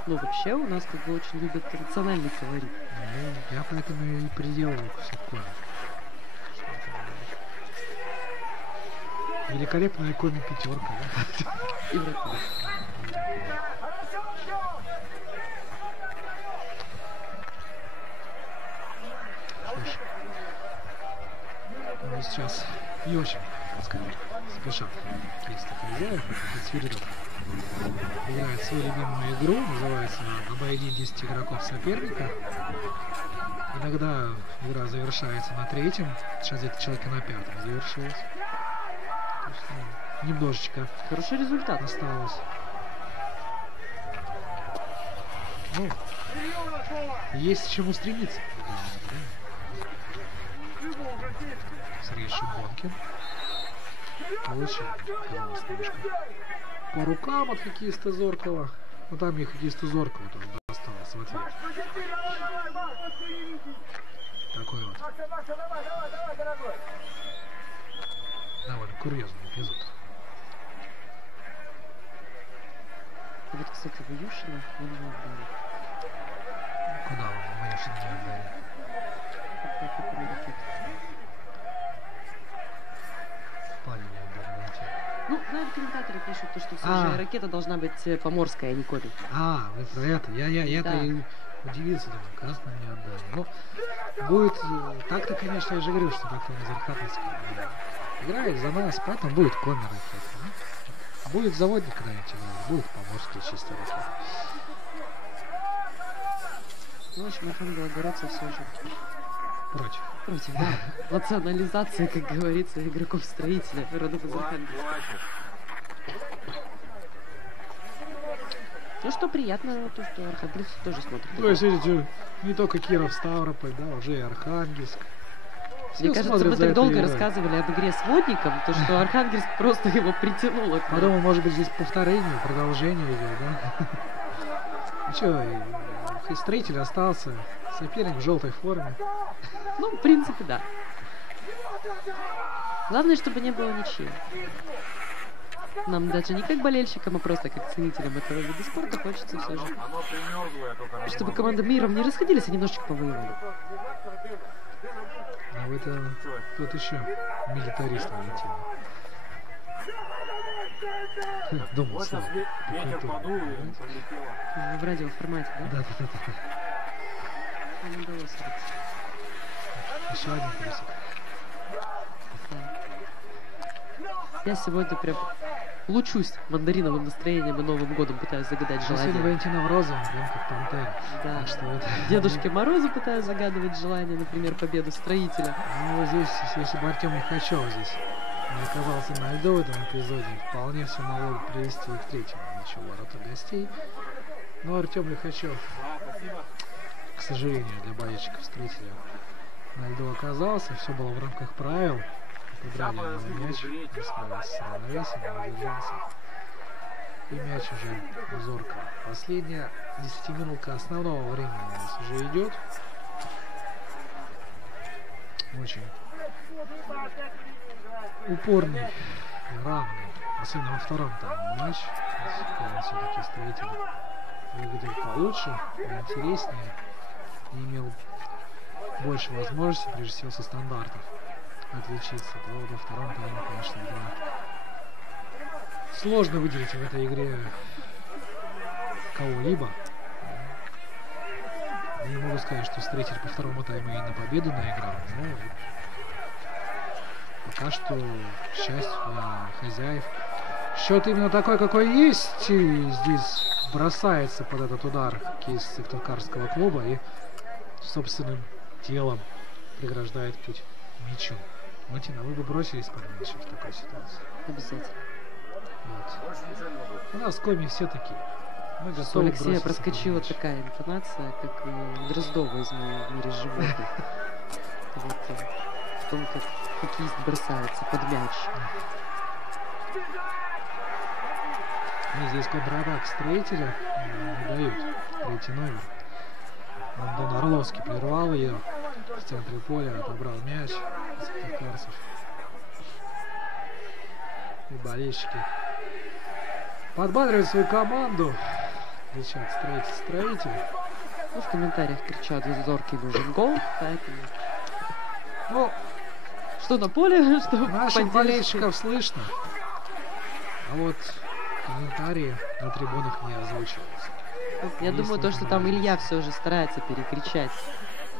Ну, вообще у нас как бы очень любят национальный колорит. Ну, я поэтому и приделываю все коми. Великолепная коми-пятерка, да? И вратарь. Но сейчас не очень, скажем, спешат хоккеисты хозяев. Свиридов играет свою любимую игру, называется «Обойди 10 игроков соперника». Иногда игра завершается на 3-м, сейчас где-то человека на 5-м завершилась. То есть, немножечко Хороший результат. осталось. Ну, есть к чему стремиться. Сергей Шибонкин получил немножко по рукам от хоккеиста Зоркова. Ну там и хоккеисту Зоркова тоже досталось в ответ. Такой вот довольно курьезный эпизод. Вот, кстати, Ваюшина нам не отдали. Куда вы Ваюшина не отдали? Павел не отдали, знаете. Ну, наверное, комментаторы пишут, то, что все же ракета должна быть поморская, а не Коби. Вы про это. Я-то Да. и удивился, думаю, как нам не отдали. Ну, будет... Так-то, конечно, я же говорю, что так-то не Зархатовский играет за нас, поэтому будет Коми ракета. Ну, будет заводник когда-нибудь играть, будет поморские чисто ракеты. Ну, в общем, Архангелогородцы все же Против. против, да. Национализация, как говорится, игроков-строителя родов из Архангельска. Ну что, приятно, то, что Архангельск тоже смотрит. То есть, видите, не только Киров, Ставрополь, да, уже и Архангельск. Мне Все кажется, смотрят мы за так этой долго игрой. рассказывали об игре с водником, то что Архангельск просто его притянуло. к нам. Подумал, может быть, здесь повторение, продолжение идет, да? Ну что, строитель остался, соперник в желтой форме. Ну, в принципе, да. Главное, чтобы не было ничьи. Нам даже не как болельщикам, а просто как ценителям этого вида спорта хочется все же, Оно примерзлое, только чтобы команды миром не расходились, а немножечко повоевали. А в это тот еще милитарист налетел. Думал, Вот сейчас Слава. ветер подул и полетело. В радиоформате, да? Да. Нам удалось это. Еще один плюсик. Я сегодня прям лучусь мандариновым настроением и Новым годом, пытаюсь загадать Сегодня желание. Валентина в розовом, прям как пантера. Да. Так что вот. Дедушке Морозу пытаюсь загадывать желание, например, победу строителя. Ну, здесь, если бы Артем Лихачев здесь не оказался на льду в этом эпизоде, вполне все могло бы привести и к третьему мячу ворота гостей. Но Артем Лихачев, к сожалению, для болельщиков строителя на льду оказался. Все было в рамках правил. Подбрали его мяч, не справился с равновесием, не удержался. И мяч уже зорко. Последняя 10-минутка основного времени у нас уже идет. Очень упорный и равный. Особенно во втором тайме матч. Все-таки строитель выглядел получше, интереснее. И имел больше возможностей, прежде всего, со стандартов отличиться. То во втором тайме, конечно, игра. Сложно выделить в этой игре кого-либо. Не могу сказать, что строитель по второму тайму и на победу наиграл, но пока что, к счастью для хозяев, счет именно такой, какой есть. И здесь бросается под этот удар кейс Сыктывкарского клуба и собственным телом преграждает путь мячу. Мартина, вы бы бросились под мяч в такой ситуации? Обязательно. Вот. У нас коми все такие. Мы Что у готовы Алексея броситься под проскочила мяч. такая интонация, как у Дроздова из «В мире животных». Вот в том, как хоккеист бросается под мяч. Ну, здесь контратак строителя не дают третий номер. Антон Орловский прервал ее в центре поля, отобрал мяч из сыктывкарцев. И болельщики подбадривают свою команду. Кричат строитель. Ну, в комментариях кричат: «Зоркий нужен гол», поэтому... Ну, Что на поле, что в наших поддержке. болельщиков слышно. А вот комментарии на трибунах не озвучиваются. Я Есть думаю, то, что там возможность. Илья все же старается перекричать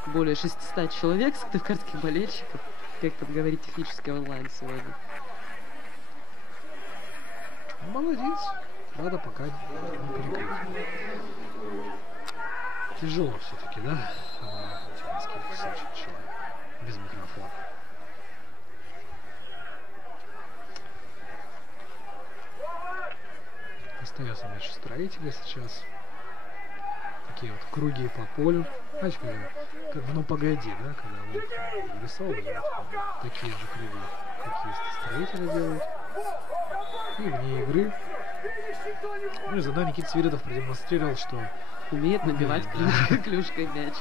более 600 человек сыктывкарских болельщиков. как там говорить, технический онлайн сегодня. Молодец. Надо пока не перекрыть. Тяжело все-таки, да? Без микрофона. Остается мяч строителя сейчас. Такие вот круги по полю. Знаете, как в «Ну погоди», да, когда он вырисовывает такие же круги, какие строители делают. И вне игры. Ну и заодно Никита Свиридов продемонстрировал, что умеет набивать клюшкой мяч.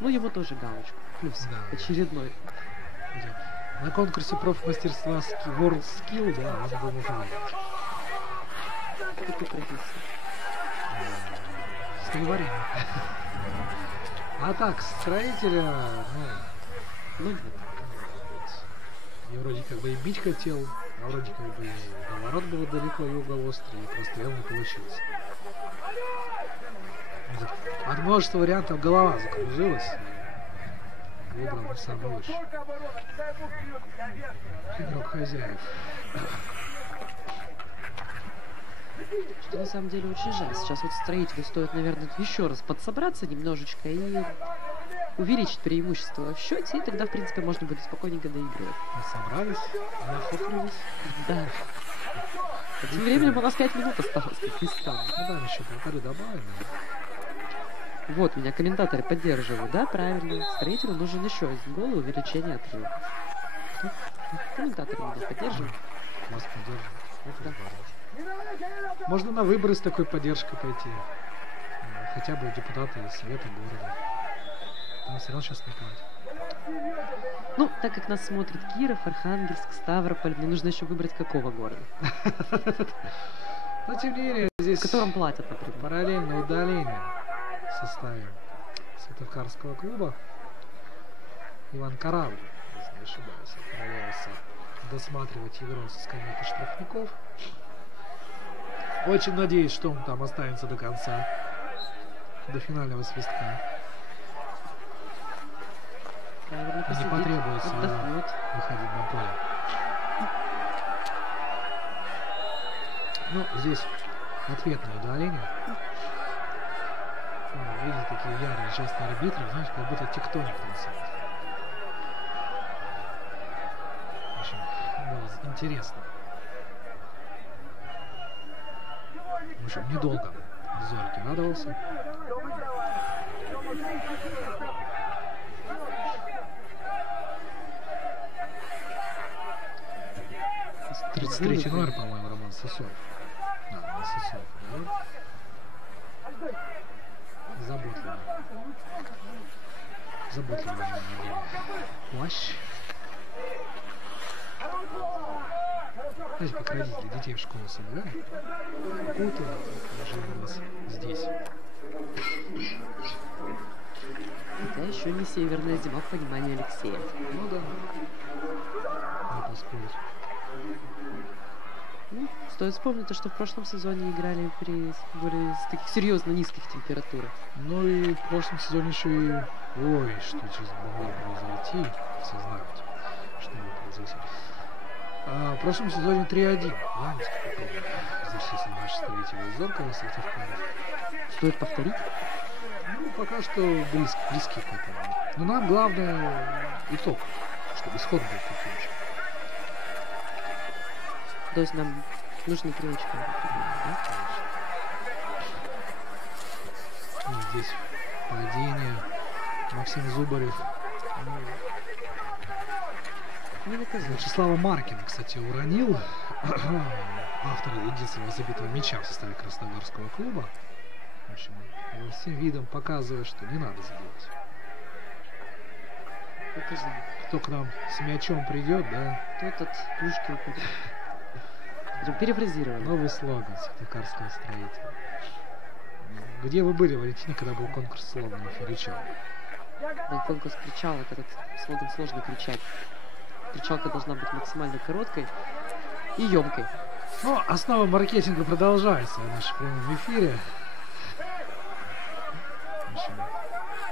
Ну, ему тоже галочку. Плюс очередной. На конкурсе профмастерства World Skill, да, он был выиграть. Какой профессия? Столоварение. А так, строителя, ну нет. И вроде как бы и бить хотел, а вроде как бы и наоборот было далеко, и угол острый, и прострел не получился. От множества вариантов голова закружилась. Выбрал не самый лучший. Игрок хозяев. Что на самом деле очень жаль. Сейчас вот строителю стоит, наверное, еще раз подсобраться немножечко и увеличить преимущество в счете, и тогда, в принципе, можно будет спокойненько доигрывать. Собрались, нахохлились. Да. А тем временем у нас 5 минут осталось, как ни странно. Ну да, еще полторы добавим. Вот, меня комментаторы поддерживают, да, правильно. Строителю нужен еще один гол и увеличение отрыва. Комментаторы меня поддерживают. Вас поддерживают. Да. Можно на выборы с такой поддержкой пойти. Хотя бы депутаты из совета города. Там все равно сейчас не платят. Ну, так как нас смотрит Киров, Архангельск, Ставрополь, мне нужно еще выбрать какого города. Но тем не менее, здесь... В котором платят, например. Параллельно удаление в составе Сыктывкарского клуба. Иван Корабль, если не ошибаюсь, отправился досматривать игру со скамейки штрафников. Очень надеюсь, что он там останется до конца, до финального свистка. Не потребуется выходить на поле. Ну, здесь ответное удаление. Видите, такие ярые жесты арбитров, знаешь, как будто тектоник танцует. В общем, было интересно. В общем, недолго Зорькин радовался. 33-й номер, по-моему, Роман Сысоев. Да, не Сысоев, да? Заботливый. Заботливый плащ. Знаете, как родители детей в школу собирают? Какую-то уже у нас здесь. Это еще не северная зима в понимании Алексея. Ну да. Не поспорить. Ну, стоит вспомнить то, что в прошлом сезоне играли при более таких серьезно низких температурах. Ну и в прошлом сезоне еще и... Ой, что сейчас могло произойти. Все знают, что могло произойти. А в прошлом сезоне 3-1. Помните, защитили наши строители из Зоркова, Сыктывкара. Стоит повторить? Ну, пока что близки к этому. Но нам главное итог, чтобы исход был таким же. То есть нам нужны 3 очка, да? И здесь падение. Максим Зубарев. Вячеслава Маркина, кстати, уронил. Автор единственного забитого мяча в составе Краснодарского клуба. В общем, всем видом показывает, что не надо забивать. Кто к нам с мячом придет, да? Тот от клюшки упадет. Перефразировали. Новый слоган Сыктывкарского строителя. Где вы были, Валентина, когда был конкурс слоганов «Кричал»? На конкурс кричалок, этот слоган сложно кричать. Кричалка должна быть максимально короткой и емкой. Ну, основа маркетинга продолжается в нашем прямом эфире.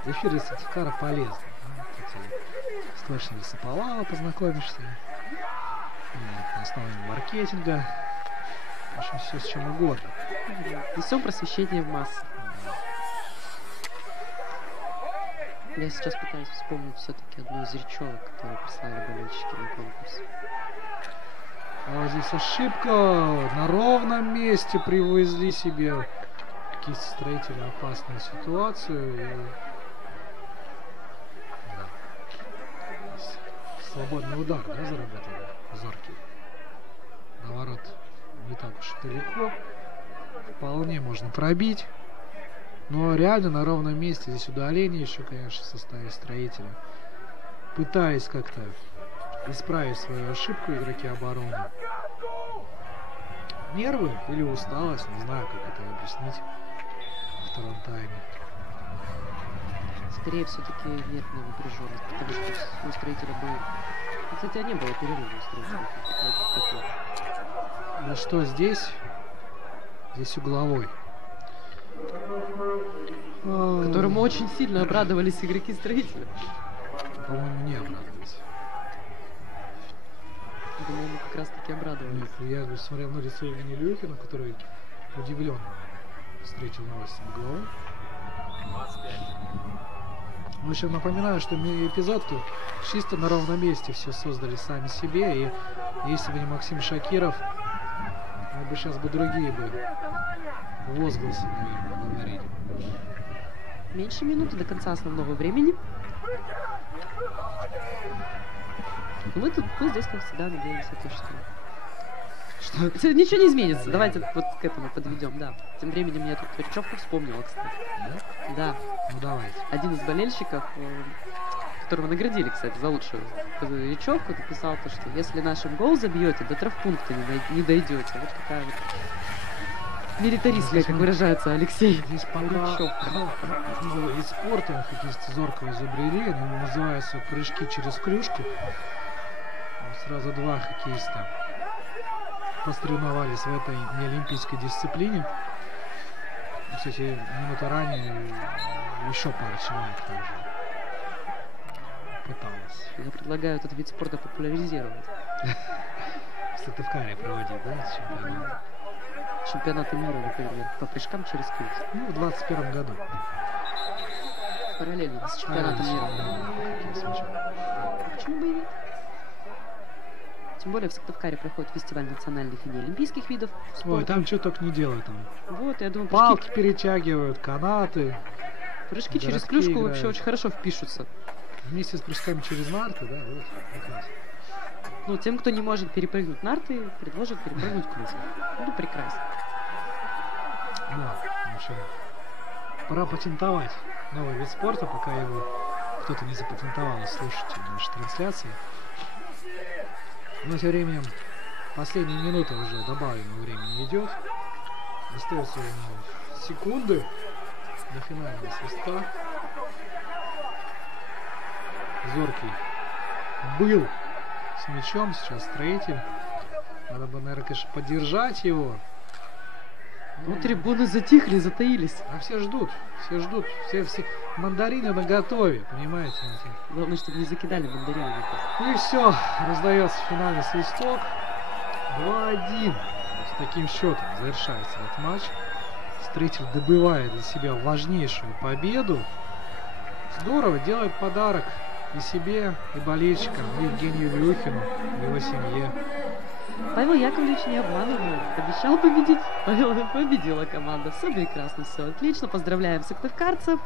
Эфир из Сыктывкара полезный. С творчеством Лесоповала познакомишься. На основе маркетинга. В общем, все с чем угодно. Несем просвещение в массы. Я сейчас пытаюсь вспомнить все-таки одну из речевок, которую прислали болельщики на конкурс. А здесь ошибка. На ровном месте привезли себе какие-то строители опасную ситуацию. Свободный удар, да, заработал Зоркий. На ворот не так уж и далеко. Вполне можно пробить. Но реально на ровном месте. Здесь удаление еще, конечно, в составе строителя. Пытаясь как-то исправить свою ошибку игроки обороны. Нервы или усталость, не знаю, как это объяснить во втором тайме. Скорее все-таки нервная напряженность, потому что у строителя был... Кстати, не было перерыва у строителя. Ну что здесь? Здесь угловой. Которому очень сильно обрадовались игроки строителя. По-моему, не обрадовались. Думаю, мы как раз таки обрадовались. Нет, я смотрел на лицо Евгения Люхина, который удивлен встретил новость в голову. В общем, напоминаю, что эпизод чисто на ровном месте все создали сами себе. И если бы не Максим Шакиров, мы бы сейчас бы другие бы возгласы, наверное, говорили. Меньше минуты до конца основного времени. Мы здесь, как всегда, надеемся, что ничего не изменится. Давайте вот к этому подведем, да. Тем временем я тут речевку вспомнила, кстати. Да? Ну давайте. Один из болельщиков, которого наградили, кстати, за лучшую речевку, написал то, что если нашим гол забьете, до травмпункта не дойдете. Вот такая вот милитаристская, как выражается Алексей. Здесь пока новый вид спорта, хоккеисты Зоркого изобрели, они называются прыжки через клюшку. Сразу два хоккеиста посоревновались в этой неолимпийской дисциплине. Кстати, минуту ранее еще пара человек тоже пыталась. Я предлагаю этот вид спорта популяризировать. В Сыктывкаре проводить, да, чемпионат? Чемпионаты мира, например, по прыжкам через клюшку. Ну, в 21 году. Параллельно с чемпионатом мира. Почему бы и нет? Тем более в Сыктывкаре проходит фестиваль национальных и неолимпийских видов спорта. Ой, там что только не делают. Там. Вот, я думаю, палки перетягивают, канаты. Прыжки через клюшку играют. Вообще очень хорошо впишутся. Вместе с прыжками через нарты, да, вот, прекрасно. Ну, тем, кто не может перепрыгнуть нарты, предложат перепрыгнуть клюшку. Ну, прекрасно. Да, в общем, пора патентовать новый вид спорта, пока его кто-то не запатентовал, слушайте наши трансляции. Но тем временем последняя минута уже добавленного времени идет. Остается секунды до финального свистка. Зоркий был с мячом, сейчас строитель. Надо бы, наверное, конечно, поддержать его. Ну, трибуны затихли, затаились. А все ждут, все мандарины наготове, понимаете? Главное, чтобы не закидали мандарины. И все, раздается финальный свисток. 2-1. С таким счетом завершается этот матч. Строитель добывает для себя важнейшую победу. Здорово, делает подарок и себе, и болельщикам, и Евгению Люхину, и его семье. Павел Яковлевич не обманывал, обещал победить. Победила команда. Все прекрасно, все отлично. Поздравляем сыктывкарцев.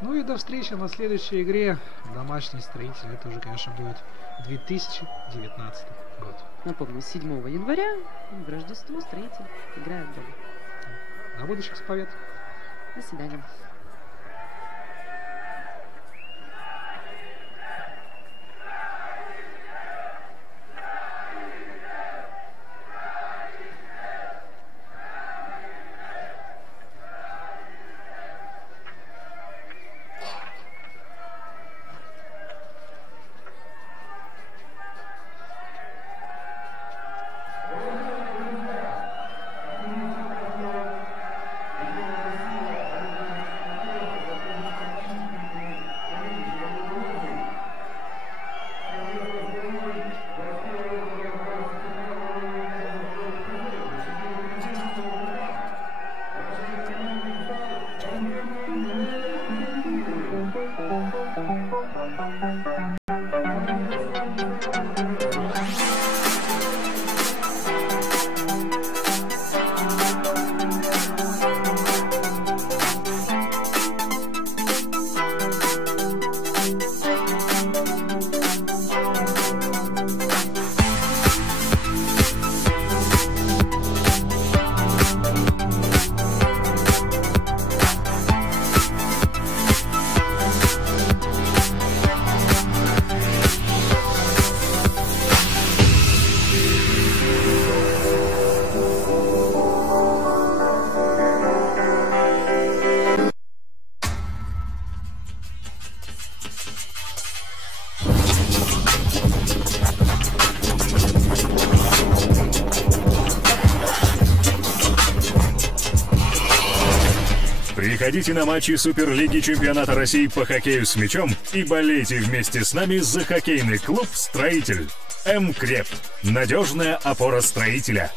Ну и до встречи на следующей игре. Домашний строитель. Это уже, конечно, будет 2019 год. Напомню, 7 января в Рождество строитель играет дома. До будущих побед. До свидания. Приходите на матчи Суперлиги Чемпионата России по хоккею с мячом и болейте вместе с нами за хоккейный клуб «Строитель». МКреп. Надежная опора строителя.